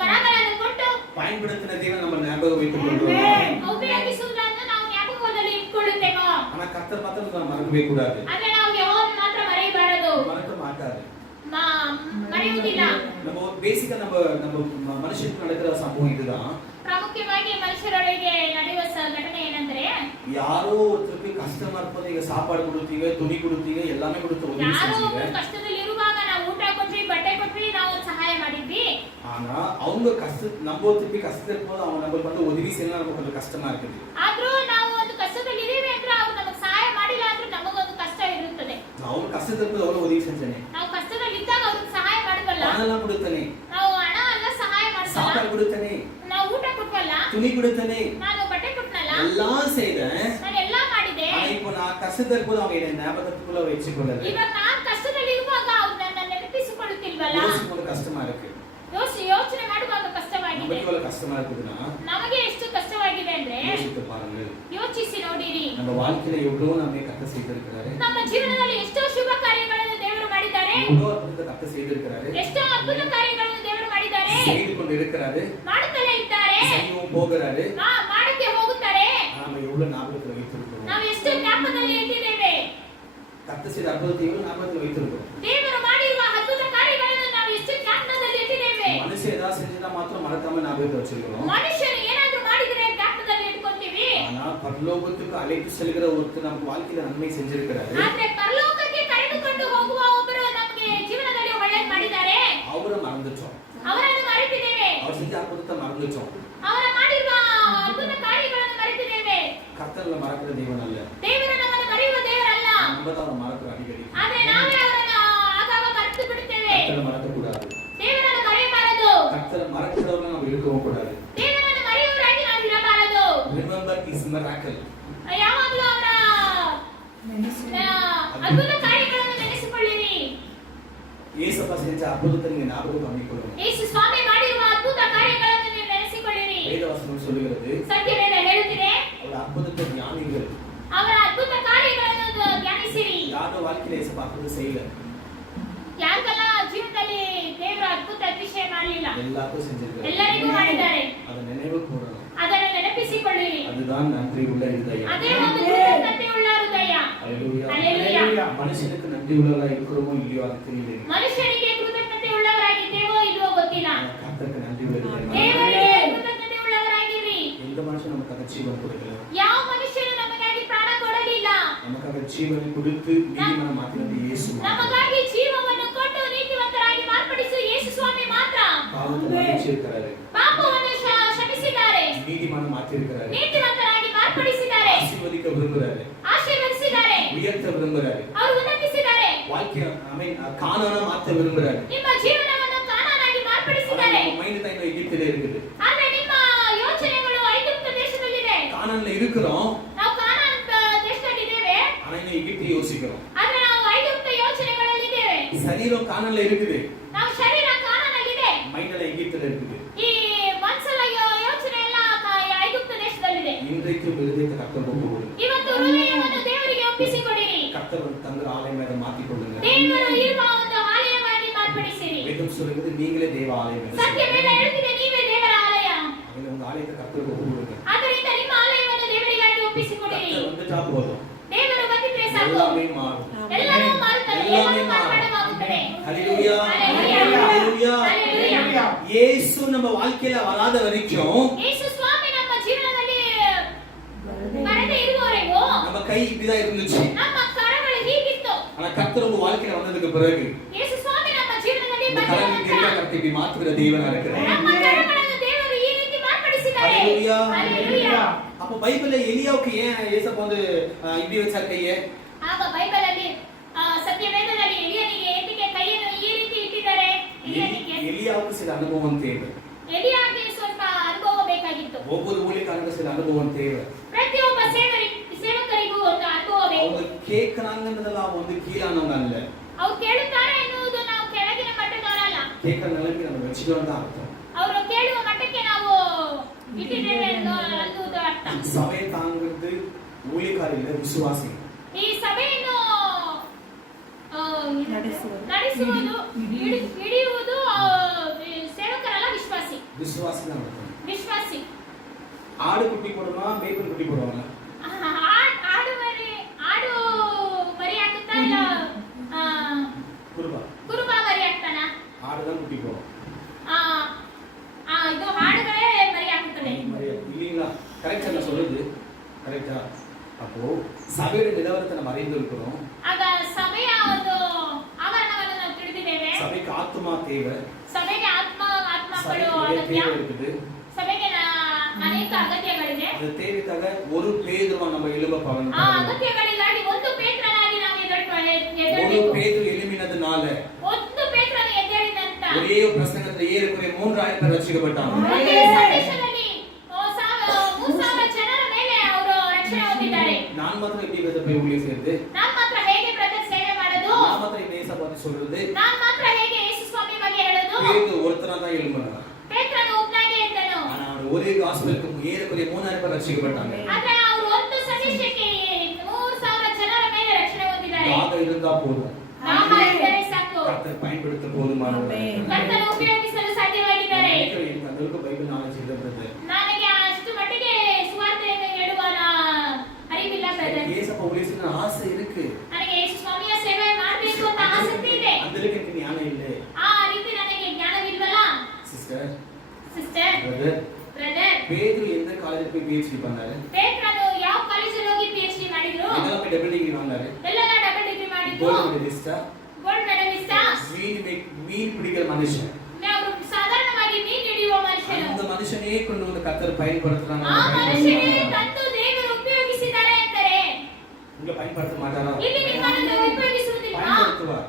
ವರಗಳನ್ನು ಕೊಟ್ಟು பயன்படுத்தின தேவன் நம்ம ஞாபகம் வைத்துக் கொள்வோம். ಉಪಯೋಗಿಸುವುದನ್ನು ನಾವು ಜ್ಞಾಪಕದಲ್ಲಿ ಇಟ್ಕೊಳ್ಳುತ್ತೇವೆ. ஆனா கர்த்தர் மாத்திரம் நம்ம மறக்கவே கூடாது. ಆದ್ರೆ ನಾವು ಯೆಹೋವನ ಮಾತ್ರ ಮರೆಯಬಾರದು, மறக்க மாட்டாரு. ಮರೆಯುವುದಿಲ್ಲ. நம்ம பேசிக்கா நம்ம மனுஷனுக்கு நடக்கிற சம்பவம் இதுதான். ಪ್ರಾಮುಖ್ಯವಾಗಿ ಮನುಷ್ಯರೊಳಗೆ ನಡೆಯುವ ಘಟನೆ ಏನಂದ್ರೆ, யாரோ ஒருத்தருக்கு கஷ்டமா இருப்பது நீங்க சாப்பாடு கொடுத்தீங்க, துணி கொடுத்தீங்க, எல்லாமே கொடுத்து உதவி ಯಾರೋ செஞ்சீங்க. ಒಬ್ಬರು ಕಷ್ಟದಲ್ಲಿ ಇರುವಾಗ ನಾವು ಊಟ ಕೊಟ್ವಿ, ಬಟ್ಟೆ ಕೊಟ್ವಿ, ನಾವು ಸಹಾಯ ಮಾಡಿದ್ವಿ. ஆனா அவங்க நம்ம திருப்பி கஷ்டத்துல இருக்கும்போது அவங்க நம்மளுக்கு வந்து உதவி செய்யலாம், நமக்கு கொஞ்சம் கஷ்டமா இருக்குது. ಆದ್ರೂ ನಾವು ಒಂದು ಕಷ್ಟದಲ್ಲಿ ಇದೀವಿ ಕಷ್ಟದಲ್ಲಿ ಅವಳು ಉದವಿ ಸಂಜನೆ ನಾವು ಕಷ್ಟದಲ್ಲಿ ಇದ್ದಾಗ ಅವ್ರಿಗೆ ಸಹಾಯ ಮಾಡಬಲ್ಲ, ಹಣ ಕೊಡುತ್ತಾನೆ, ನಾವು ಹಣ ಎಲ್ಲ ಸಹಾಯ ಮಾಡಬಲ್ಲ, ಸಾಪಾಡು ಕೊಡುತ್ತಾನೆ, ನಾವು ಊಟ ಕೊಟ್ವಲ್ಲ, ತುಣಿ ಕೊಡುತ್ತಾನೆ, ನಾನು ಬಟ್ಟೆ ಕೊಟ್ನಲ್ಲ, ಎಲ್ಲಾ செய்த ನಾನು ಎಲ್ಲಾ ಮಾಡಿದೆ. இப்போ நான் கஷ்டத்துல கூட அவங்க என்ன ஞாபகத்துக்குள்ள வச்சுக்கொள்ளல. ಇವಾಗ ನಾನು ಕಷ್ಟದಲ್ಲಿ ಇರುವಾಗ ಅವ್ರು ನನ್ನ ನೆನಪಿಸಿಕೊಳ್ಳುತ್ತಿಲ್ವಲ್ಲ, யோசிக்கும்போது கஷ்டமா இருக்கு. ಯೋಚನೆ ಮಾಡುವಾಗ ಕಷ್ಟವಾಗಿದೆ. நமக்கு எவ்வளவு கஷ்டமா இருக்குதுன்னா ನಮಗೆ ಎಷ್ಟು ಕಷ್ಟವಾಗಿದೆ ಅಂದ್ರೆ யோசித்து பாருங்கள். ಯೋಚಿಸಿ ನೋಡಿರಿ. நம்ம வாழ்க்கையில எவ்வளவு நம்மை கத்த செய்திருக்கிறாரு, ನಮ್ಮ ಜೀವನದಲ್ಲಿ ಎಷ್ಟೋ ಶುಭ ಕಾರ್ಯಗಳನ್ನು ದೇವರು ಮಾಡಿದ್ದಾರೆ, எவ்வளவு அற்புத கத்த செய்திருக்கிறாரு, ಎಷ್ಟೋ ಅದ್ಭುತ ಕಾರ್ಯಗಳನ್ನು ದೇವರು ಮಾಡಿದ್ದಾರೆ, செய்து கொண்டு இருக்கிறாரு, ಮಾಡುತ್ತಲೇ ಇದ್ದಾರೆ, செய்யவும் போகிறாரு. ಮಾಡಕ್ಕೆ ಹೋಗುತ್ತಾರೆ. நாம எவ்வளவு ஞாபகத்துல வைத்திருக்கிறோம், ನಾವು ಎಷ್ಟು ಜ್ಞಾಪಕದಲ್ಲಿ ಇಟ್ಟಿದ್ದೇವೆ, கத்த செய்த அற்புதத்தை எவ்வளவு ஞாபகத்துல வைத்திருக்கிறோம், ದೇವರು ಮಾಡಿರುವ ಅದ್ಭುತ ಕಾರ್ಯಗಳನ್ನು ನಾವು ಎಷ್ಟು ಜ್ಞಾಪಕದಲ್ಲಿ ಇಟ್ಟಿದ್ದೇವೆ. மனுஷன் ஏதாவது செஞ்சா மாத்திரம் மறக்காம ஞாபகத்துல வச்சிருக்கிறோம். ಮನುಷ್ಯನು ಏನಾದ್ರೂ ಮಾಡಿದ್ರೆ ಜ್ಞಾಪಕದಲ್ಲಿ ಇಟ್ಕೊಂತೀವಿ. ஆனா பரலோகத்துக்கு அழைத்து செல்கிற ஒருத்தர் நம்ம வாழ்க்கையில நன்மை செஞ்சிருக்கிறாரு, ಆದ್ರೆ ಪರಲೋಕಕ್ಕೆ ಕರೆದುಕೊಂಡು ಹೋಗುವ ಒಬ್ಬರು ನಮಗೆ ಜೀವನದಲ್ಲಿ ಒಳ್ಳೆಯದು ಮಾಡಿದ್ದಾರೆ, அவரை மறந்துட்டோம், ಅವರನ್ನು ಮರೆತಿದ್ದೇವೆ, அவர் செஞ்ச அற்புதத்தை மறந்துட்டோம். ಅವರ ಮಾಡಿರುವ ಅದ್ಭುತ ಕಾರ್ಯಗಳನ್ನು ಮರೆತಿದ್ದೇವೆ. கர்த்தர்ல மறக்கிற தேவன் அல்ல, ದೇವರು ನಮ್ಮನ್ನು ಮರೆಯುವ ದೇವರಲ್ಲ, நம்ம தான் அவரை மறக்கிற அடிக்கடி. ಆದ್ರೆ ನಾವೇ ಅವರನ್ನು ಆಗಾಗ ಮರೆತು ಬಿಡುತ್ತೇವೆ. கர்த்தரை மறக்க கூடாது, ದೇವರನ್ನು ಮರೆಯಬಾರದು, கர்த்தரை மறக்கிறவங்க நம்ம இருக்கவும் கூடாது. ದೇವರನ್ನು ಮರೆಯುವವರಾಗಿ ನಾವು ಇರಬಾರದು. ரிமெம்பர் இஸ் மிராக்கிள், ಯಾವಾಗಲೂ ಅವರ ಅದ್ಭುತ ಕಾರ್ಯಗಳನ್ನು ನೆನೆಸಿಕೊಳ್ಳಿರಿ. ஏசப்பா செஞ்ச அற்புதத்தை நீங்க ஞாபகம் பண்ணிக்கொள்ளுங்க. ಯೇಸು ಸ್ವಾಮಿ ಮಾಡಿರುವ ಅದ್ಭುತ ಕಾರ್ಯಗಳನ್ನು ನೀವು ನೆನೆಸಿಕೊಳ್ಳಿರಿ. வேதவசனம் சொல்லுகிறது, ಸತ್ಯವೇದ ಹೇಳುತ್ತಿದೆ, அவருடைய அற்புதத்தை ஞானிகள் ಅವರ ಅದ್ಭುತ ಕಾರ್ಯಗಳನ್ನು ಧ್ಯಾನಿಸಿರಿ. யாரோ வாழ்க்கையில ஏசப்பா அற்புதம் செய்யல, ಯಾರಿಗೆಲ್ಲ ಜೀವನದಲ್ಲಿ ದೇವರ ಅದ್ಭುತ ಅತಿಶಯ ಮಾಡಲಿಲ್ಲ, எல்லாருக்கும் செஞ்சிருக்காரு, ಎಲ್ಲರಿಗೂ ಮಾಡಿದ್ದಾರೆ. அதை நினைவு கூறணும். ಅದನ್ನು ನೆನಪಿಸಿಕೊಳ್ಳಿರಿ. அதுதான் நன்றி உள்ள இருதயம். ಅದೇ ಒಂದು ಕೃತಜ್ಞತೆಯುಳ್ಳ ಹೃದಯ. அல்லேலூயா. அல்லேலೂಯಾ. மனுஷனுக்கு நன்றி உள்ளவரா இருக்கிறோமோ இல்லையோ அது தெரியல, ಮನುಷ್ಯನಿಗೆ ಕೃತಜ್ಞತೆಯುಳ್ಳವರಾಗಿದ್ದೇವೋ ಇಲ್ವೋ ಗೊತ್ತಿಲ್ಲ, கர்த்தருக்கு நன்றி உள்ள இருதயம். ದೇವರಿಗೆ ಕೃತಜ್ಞತೆಯುಳ್ಳವರಾಗಿರಿ. எந்த மனுஷன் நமக்காக ஜீவன் கொடுக்கல, ಯಾವ ಮನುಷ್ಯನು ನಮಗಾಗಿ ಪ್ರಾಣ ಕೊಡಲಿಲ್ಲ, நமக்காக ஜீவனை கொடுத்து நீதிமான் மாத்தினது இயேசு மாத்திரம். ನಮಗಾಗಿ ಜೀವವನ್ನು ಕೊಟ್ಟು ನೀತಿವಂತರಾಗಿ ಮಾರ್ಪಡಿಸುವ ಯೇಸು ಸ್ವಾಮಿ ಮಾತ್ರ. பாவத்தை மன்னிச்சிருக்கிறாரு, ಪಾಪವನ್ನು ಕ್ಷಮಿಸಿದ್ದಾರೆ, நீதிமான் மாத்திருக்கிறாரு, ನೀತಿವಂತರಾಗಿ ಮಾರ್ಪಡಿಸಿದ್ದಾರೆ, ஆசீர்வதிக்க விரும்புறாரு, ಆಶೀರ್ವದಿಸಿದ್ದಾರೆ, உயர்த்த விரும்புறாரு, ಅವರು ಉನ್ನತಿಸಿದ್ದಾರೆ, வாழ்க்கை காணான மாத்த விரும்புறாரு. ನಿಮ್ಮ ಜೀವನವನ್ನು ಕಾನಾನಾಗಿ ಮಾರ್ಪಡಿಸಿದ್ದಾರೆ. மைண்ட் தான் எகிப்திலே இருக்குது, ಆದ್ರೆ ನಿಮ್ಮ ಯೋಚನೆಗಳು ಐಗುಪ್ತ ದೇಶದಲ್ಲಿದೆ. கானான்ல இருக்கிறோம், ನಾವು ಕಾನಾನ್ ದೇಶದಲ್ಲಿದ್ದೇವೆ, ஆனா இன்னும் எகிப்தி யோசிக்கிறோம். ಆದ್ರೆ ನಾವು ಐಗುಪ್ತ ಯೋಚನೆಗಳಲ್ಲಿದ್ದೇವೆ. சரீரம் கானான்ல இருக்குது, ನಾವು ಶರೀರ ಕಾನಾನಲ್ಲಿದೆ, மைண்ட்ல எகிப்தில இருக்குது. ಈ ಮನಸ್ಸಲ್ಲ ಯೋಚನೆ ಎಲ್ಲ ಐಗುಪ್ತ ದೇಶದಲ್ಲಿದೆ. இன்றைக்கு விருதத்தை கர்த்தர் ஒப்புக்கொடுங்க. ಇವತ್ತು ಹೃದಯವನ್ನು ದೇವರಿಗೆ ಒಪ್ಪಿಸಿಕೊಡಿರಿ. கர்த்தர் தங்குற ஆலயமாக மாற்றிக்கொள்ளுங்க. ದೇವರು ಇರುವ ಒಂದು ಆಲಯವಾಗಿ ಮಾರ್ಪಡಿಸಿರಿ. வேதம் சொல்லுகிறது நீங்களே தேவ ஆலயம். ಸತ್ಯವೇದ ಹೇಳುತ್ತಿದೆ, ನೀವೇ ದೇವರ ಆಲಯ. அதுல உங்க ஆலயத்தை கர்த்தருக்கு ஒப்புக்கொடுங்க. ಆದ್ದರಿಂದ ನಿಮ್ಮ ಆಲಯವನ್ನು ದೇವರಿಗಾಗಿ ಒಪ್ಪಿಸಿಕೊಡಿರಿ. கர்த்தர் வந்துட்டா போதும், ದೇವರು ಬಂದಿದ್ರೆ ಸಾಕು, எல்லாமே மாறும், ಎಲ್ಲವೂ ಮಾರುತ್ತದೆ, ಎಲ್ಲವೂ ಮಾರ್ಪಾಡಾಗುತ್ತದೆ. ஹல்லேலூயா, ஹல்லேலூயா, ஹல்லேலூயா. ஹல்லேலூயா. இயேசு நம்ம வாழ்க்கையில வராத வரைக்கும் ಯೇಸು ಸ್ವಾಮಿ ನಮ್ಮ ಜೀವನದಲ್ಲಿ ಬರದೇ ಇರುವವರೆಗೂ நம்ம கை இப்படிதான் இருந்துச்சு. ನಮ್ಮ ಕರಗಳು ಹೀಗಿತ್ತು. ஆனா கர்த்தர் உங்க வாழ்க்கையில வந்ததுக்கு பிறகு ಯೇಸು ಸ್ವಾಮಿ ನಮ್ಮ ಜೀವನದಲ್ಲಿ இந்த ಬಂದ கரம் இங்க ನಂತರ கர்த்தர் இப்படி மாத்துகிற தேவனா இருக்கிறார். ನಮ್ಮ ಕರಗಳನ್ನು ದೇವರು ಈ ರೀತಿ ಮಾರ್ಪಡಿಸಿದ್ದಾರೆ. ஹல்லேலூயா. ಹಲ್ಲೇಲೂಯಾ. அப்ப பைபிள்ல எலியாவுக்கு ஏன் ஏசப்பா வந்து இப்படி வச்சார் கையை? ಆಗ ಬೈಬಲಲ್ಲಿ ಸತ್ಯವೇದದಲ್ಲಿ ಎಲಿಯನಿಗೆ ಏಕೆ ಕೈಯನ್ನು ಈ ರೀತಿ ಇಟ್ಟಿದ್ದಾರೆ? எலியாவுக்கு சில அனுபவம் தேவை, ಎಲಿಯಾಗೆ ಸ್ವಲ್ಪ ಅನುಭವ ಬೇಕಾಗಿತ್ತು. ஒவ்வொரு ஊழியக்காரனுக்கும் சில அனுபவம் தேவை. ಪ್ರತಿಯೊಬ್ಬ ಸೇವಕರಿಗೂ ಒಂದು ಅನುಭವ ಬೇಕು. அவங்க கேட்கறாங்கன்றதெல்லாம் அவங்க வந்து கீழானவங்க அல்ல, ಅವ್ರು ಕೇಳುತ್ತಾರೆ ಎನ್ನುವುದು ನಾವು ಕೆಳಗಿನ ಮಟ್ಟದವರಲ್ಲ. கேட்கற நிலைமைக்கு நம்ம வச்சுக்கணும் தான் அர்த்தம். ಅವರು ಕೇಳುವ ಮಟ್ಟಕ್ಕೆ ನಾವು ಇಟ್ಟಿದ್ದೇವೆ ಅನ್ನುವುದು ಅರ್ಥ. சபையை தாங்கிறது ஊழியக்காரிಲ್ಲ, விசுவாசி. ಈ ಸಭೆಯನ್ನು ನಡೆಸುವುದು ಹಿಡಿಯುವುದು ಸೇವಕರಲ್ಲ, ವಿಶ್ವಾಸಿ. விசுவாசி தான் அர்த்தம். ವಿಶ್ವಾಸಿ. ஆடு குட்டி போடுமா, மேய்ப்பன் குட்டி போடுவாங்க? ಆಡು ಮರಿ ಹಾಕುತ್ತಾ ಇಲ್ಲ ಕುರುಬ ಮರಿ ಹಾಕ್ತಾನ? ஆடுதான் குட்டி போடும். ಇದು ಹಾಡುಗಳೇ ಮರಿ ಹಾಕುತ್ತವೆ. இல்லீங்களா? கரெக்டா நான் சொல்றது கரெக்டா? அப்போ சபையோட நிலவரத்தை நம்ம அறிந்திருக்கிறோம். ಆಗ ಸಭೆಯ ಒಂದು ಆವರಣವನ್ನು ನಾವು ತಿಳಿದಿದ್ದೇವೆ. சபைக்கு ஆத்மா தேவை, ಸಭೆಗೆ ಆತ್ಮಗಳು சபைக்கு ಅಗತ್ಯ, தேவை இருக்குது. ಸಭೆಗೆ ಅನೇಕ ಅಗತ್ಯಗಳಿದೆ. அந்த தேவைக்காக ஒரு பேதுருவா நம்ம எழும்ப ಆ ಅಗತ್ಯಗಳಿಗಾಗಿ ಒಂದು ಪೇತ್ರನಾಗಿ ನಾವು ಎದುರು ஒரு பேதுரு எழும்பினதுனால ಒಂದು ಪೇತ್ರನು ಎದ್ದೇಳಿದಂತ ஒரே பிரசங்கத்துல ஏறக்குறைய 3000 பேர் ரட்சிக்கப்பட்டாங்க. ಒಂದೇ ಸಂದೇಶದಲ್ಲಿ 3000 ಜನರ ಮೇಲೆ ಅವರು ರಕ್ಷಣೆ ಹೊಂದಿದ್ದಾರೆ. நான் மாத்திரம் எப்படி இதை போய் ஊழியம் செய்யறது? ನಾನು ಮಾತ್ರ ಹೇಗೆ ಬ್ರದರ್ ಸೇವೆ ಮಾಡೋದು? நான் மாத்திரம் இந்த இயேசு பத்தி சொல்றது? ನಾನು ಮಾತ್ರ ಹೇಗೆ ಯೇಸು ಸ್ವಾಮಿ ಬಗ್ಗೆ ಹೇಳೋದು? பேதுரு ஒருத்தனா தான் எழும்பினான். ಪೇತ್ರನು ಒಬ್ಬನಾಗೆ ಎದ್ದನು. ஆனா அவர் ஒரೇ காஸ்பலுக்கு ஏறக்குறைய 3000 பேர் ரட்சிக்கப்பட்டாங்க. ಆದ್ರೆ ಅವರು ಒಂದು ಸಂದೇಶಕ್ಕೆ 3000 ಜನರ ಮೇಲೆ ರಕ್ಷಣೆ ಹೊಂದಿದ್ದಾರೆ. தாக இருந்தா போதும். ನಾಮ ಇದ್ದರೆ ಸಾಕು. கர்த்தர் பயன்படுத்த போதுமானவர். ಕರ್ತನು ಉಪಯೋಗಿಸಲು ಸಾಧ್ಯವಾಗಿದ್ದಾರೆ. எனக்கு அந்த அளவுக்கு பைபிள் நாலேஜ் ಇಲ್ಲ ಬ್ರದರ್. ನನಗೆ ಅಷ್ಟು ಮಟ್ಟಿಗೆ ಸುವಾರ್ತೆಯನ್ನು ಹೇಳುವ ಅರಿವಿಲ್ಲ ಬ್ರದರ್. இயேசப்பா ஊழியத்துல ஆசை இருக்கு. ನನಗೆ ಯೇಸು ಸ್ವಾಮಿಯ ಸೇವೆ ಮಾಡಬೇಕು ಅಂತ ಆಸಕ್ತಿ ಇದೆ. ಅದಕ್ಕೆ ಜ್ಞಾನ ಇಲ್ಲ. ಆ ರೀತಿ ನನಗೆ ಜ್ಞಾನವಿಲ್ವಲ್ಲ ಸಿಸ್ಟರ್ ಬ್ರದರ್ பேதுரு எந்த காலேஜ்ல போய் PhD பண்ணாரு? ಪೇತ್ರನು ಯಾವ ಕಾಲೇಜಲ್ಲಿ ಹೋಗಿ PhD ಮಾಡಿದ್ರು? எல்லாம் போய் ಡಬಲ್ ಡಿಗ್ರಿ வாங்குனாரு. ಎಲ್ಲೆಲ್ಲ ಡಬಲ್ ಡಿಗ್ರಿ ಮಾಡಿದ್ರು. ಗೋಲ್ಡ್ ಮೆಡಲಿಸ್ಟಾ? ಗೋಲ್ಡ್ ಮೆಡಲಿಸ್ಟಾ? மீன் பிடிக்கிற மனுஷன். ಅವರು ಸಾಧಾರಣವಾಗಿ ಮೀನು ಹಿಡಿಯುವ ಮನುಷ್ಯನು. அந்த மனுஷனே கொண்டு வந்து கர்த்தர் பயன்படுத்துறாங்க. ಆ ಮನುಷ್ಯನೇ ತಂದು ದೇವರು ಉಪಯೋಗಿಸಿದ್ದಾರೆ ಎಂದರೆ இங்க பயன்படுத்த மாட்டாரா? ಇಲ್ಲಿ ನಿಮ್ಮನ್ನು ಉಪಯೋಗಿಸುವುದಿಲ್ಲ. பயன்படுத்துவார்.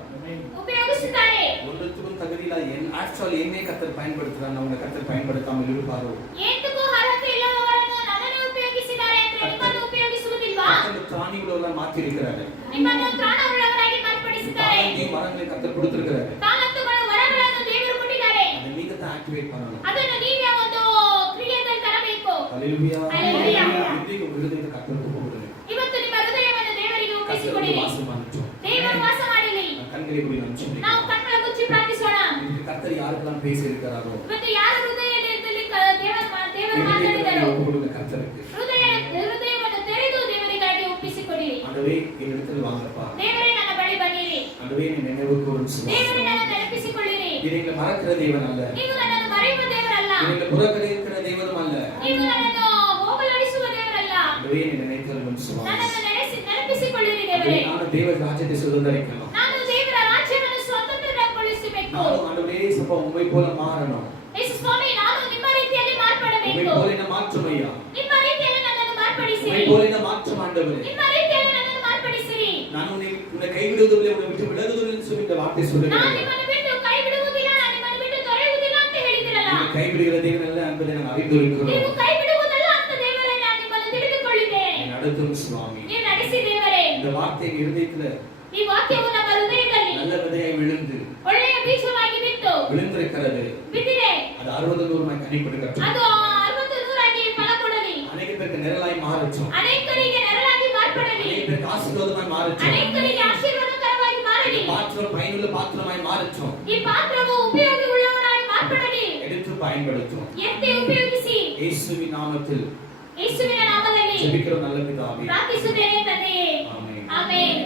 ಉಪಯೋಗಿಸುತ್ತಾರೆ. ஒன்றுத்துக்கும் தகுதி இல்ல. ஆக்சுவலி என்னைய கர்த்தர் பயன்படுத்துறாங்க. அவங்க கர்த்தர் பயன்படுத்தாமல் இருப்பாரோ? ಏತಕ್ಕೂ ಅರ್ಹತೆ ಇಲ್ಲದವರನ್ನು ನನ್ನನ್ನು ಉಪಯೋಗಿಸಿದ್ದಾರೆ ಎಂದು ನಿಮ್ಮನ್ನು ಉಪಯೋಗಿಸುವುದಿಲ್ವಾ? கர்த்தர் பிராணிகளெல்லாம் மாத்தி இருக்கிறாரு. ನಿಮ್ಮನ್ನು ಪ್ರಾಣವುಳ್ಳವರಾಗಿ ಮಾರ್ಪಡಿಸಿದ್ದಾರೆ. ಈ ಮರங்களை கர்த்தர் கொடுத்திருக்கிறாரு. ತಾಲಂತುಗಳು ವರಗಳನ್ನು ದೇವರು ಕೊಟ್ಟಿದ್ದಾರೆ. அதை நீங்க தான் ஆக்டிவேட் பண்ணணும். ಅದನ್ನು ನೀವೇ ಒಂದು ಕ್ರಿಯೆಯಲ್ಲಿ ತರಬೇಕು. ஹalleluya. ஹalleluya. இன்னைக்கு உங்க ஹிருதயத்தை கர்த்தருக்கு ஒப்புக்கொடுங்க. ಇವತ್ತು ನಿಮ್ಮ ಹೃದಯವನ್ನು ದೇವರಿಗೆ ಒಪ್ಪಿಸಿಕೊಡಿ. கர்த்தர் வாசம் பண்ணட்டும். ದೇವರು ವಾಸ ಮಾಡಲಿ. கண்களை மூடி நாம் ஜெபிக்கலாம். ನಾವು ಕಣ್ಣು ಮುಚ್ಚಿ ಪ್ರಾರ್ಥಿಸೋಣ. இன்னைக்கு கர்த்தர் யாருக்கெல்லாம் பேசி இருக்கிறாரோ ಇವತ್ತು ಯಾರ ಹೃದಯದಲ್ಲಿ ದೇವರು ಮಾತಾಡಿದರು ஒப்புக்கொடுங்க கர்த்தருக்கு. ಹೃದಯವನ್ನು ತೆರೆದು ದೇವರಿಗಾಗಿ ಒಪ್ಪಿಸಿಕೊಡಿ. ஆண்டவரே என்னிடத்தில் வாங்கப்பா. ದೇವರೇ ನನ್ನ ಬಳಿ ಬನ್ನಿರಿ. ஆண்டவரே என்னை நினைவு கூரும் சுவாமி. ದೇವರೇ ನನ್ನನ್ನು ನೆನಪಿಸಿಕೊಳ್ಳಿರಿ. நீங்க மறக்கிற தேவன் அல்ல. ನೀವು ನನ್ನನ್ನು ಮರೆಯುವ ದೇವರಲ್ಲ. நீங்க புறக்கணிக்கிற தேவனும் அல்ல. ನೀವು ನನ್ನನ್ನು ಹೋಗಲಾಡಿಸುವ ದೇವರಲ್ಲ. ஆண்டவரே என்னை நினைத்தருளும் சுவாமி. ನನ್ನನ್ನು ನೆನಪಿಸಿಕೊಳ್ಳಿರಿ ದೇವರೇ. ನಾನು ದೇವ ರಾಜ್ಯத்தை சுதந்தரிக்கணும். ನಾನು ದೇವರ ರಾಜ್ಯವನ್ನು ಸ್ವತಂತ್ರಗೊಳಿಸಬೇಕು. ನಾನು ஆண்டவரே சப்பா உம்மை போல மாறணும். ಯೇಸು ಸ್ವಾಮಿ ನಾನು ನಿಮ್ಮ ರೀತಿಯಲ್ಲಿ உம்மை ಮಾರ್ಪಡಬೇಕು. போல என்ன மாற்றும் ஐயா. ನಿಮ್ಮ ರೀತಿಯಲ್ಲಿ ನನ್ನನ್ನು ಮಾರ್ಪಡಿಸಿರಿ. உம்மை போல என்ன மாற்றும் ஆண்டவரே. ನಿಮ್ಮ ರೀತಿಯಲ್ಲಿ ನನ್ನನ್ನು ಮಾರ್ಪಡಿಸಿರಿ. நான் உன்னை கைவிடுவதில்லை உன்னை விட்டு விலகுவதில்லை என்று சொல்லி இந்த வார்த்தை ನಾನು சொல்லுகிறேன். ನಿಮ್ಮನ್ನು ಬಿಟ್ಟು ಕೈ ಬಿಡುವುದಿಲ್ಲ, ನಾನು ನಿಮ್ಮನ್ನು ಬಿಟ್ಟು ತೊರೆಯುವುದಿಲ್ಲ ಅಂತ ಹೇಳಿದಿರಲ್ಲ. நீங்கள் கைவிடுகிற தேவன் அல்ல என்பதை நாங்கள் அறிந்திருக்கிறோம். ನೀವು ಕೈ ಬಿಡುವುದಲ್ಲ ಅಂತ ದೇವರೇ ನಾನು ನಿಮ್ಮನ್ನು ತಿಳಿದುಕೊಳ್ಳಿದ್ದೇನೆ. என்னை நடத்தும் சுவாமி. ನೀವು ನಡೆಸಿ ದೇವರೇ. இந்த வார்த்தை என் இருதயத்துல ಈ ವಾಕ್ಯವು ನಮ್ಮ ಹೃದಯದಲ್ಲಿ நல்ல விதையாய் விழுந்து ಒಳ್ಳೆಯ ಬೀಜವಾಗಿ ಬಿತ್ತು விழுந்திருக்கிறது. ಬಿದ್ದಿದೆ. அது 60-100 கனிப்படுகிறது. ಅದು 60-100 ಆಗಿ ಫಲ ಕೊಡಲಿ. அநேக பேருக்கு நிழலாய் மாறட்டும். ಅನೇಕರಿಗೆ ನೆರಳಾಗಿ ಮಾರ್ಪಡಲಿ. அநேக பேருக்கு ஆசீர்வாதமாய் மாறட்டும். ಅನೇಕರಿಗೆ ಆಶೀರ್ವಾದಕರವಾಗಿ ಮಾರಲಿ. பாத்திரம் பயனுள்ள பாத்திரமாய் மாறட்டும். ಈ ಪಾತ್ರವು ಉಪಯೋಗವುಳ್ಳವರಾಗಿ ಮಾರ್ಪಡಲಿ. எடுத்து பயன்படுத்தும். ಎತ್ತಿ ಉಪಯೋಗಿಸಿ. இயேசுவின் நாமத்தில் ಯೇಸುವಿನ ನಾಮದಲ್ಲಿ ஜெபிக்கிற நல்ல பிதாவே. ಪ್ರಾರ್ಥಿಸುತ್ತೇನೆ ತಂದೆಯೇ. ஆமென். ಆಮೆನ್.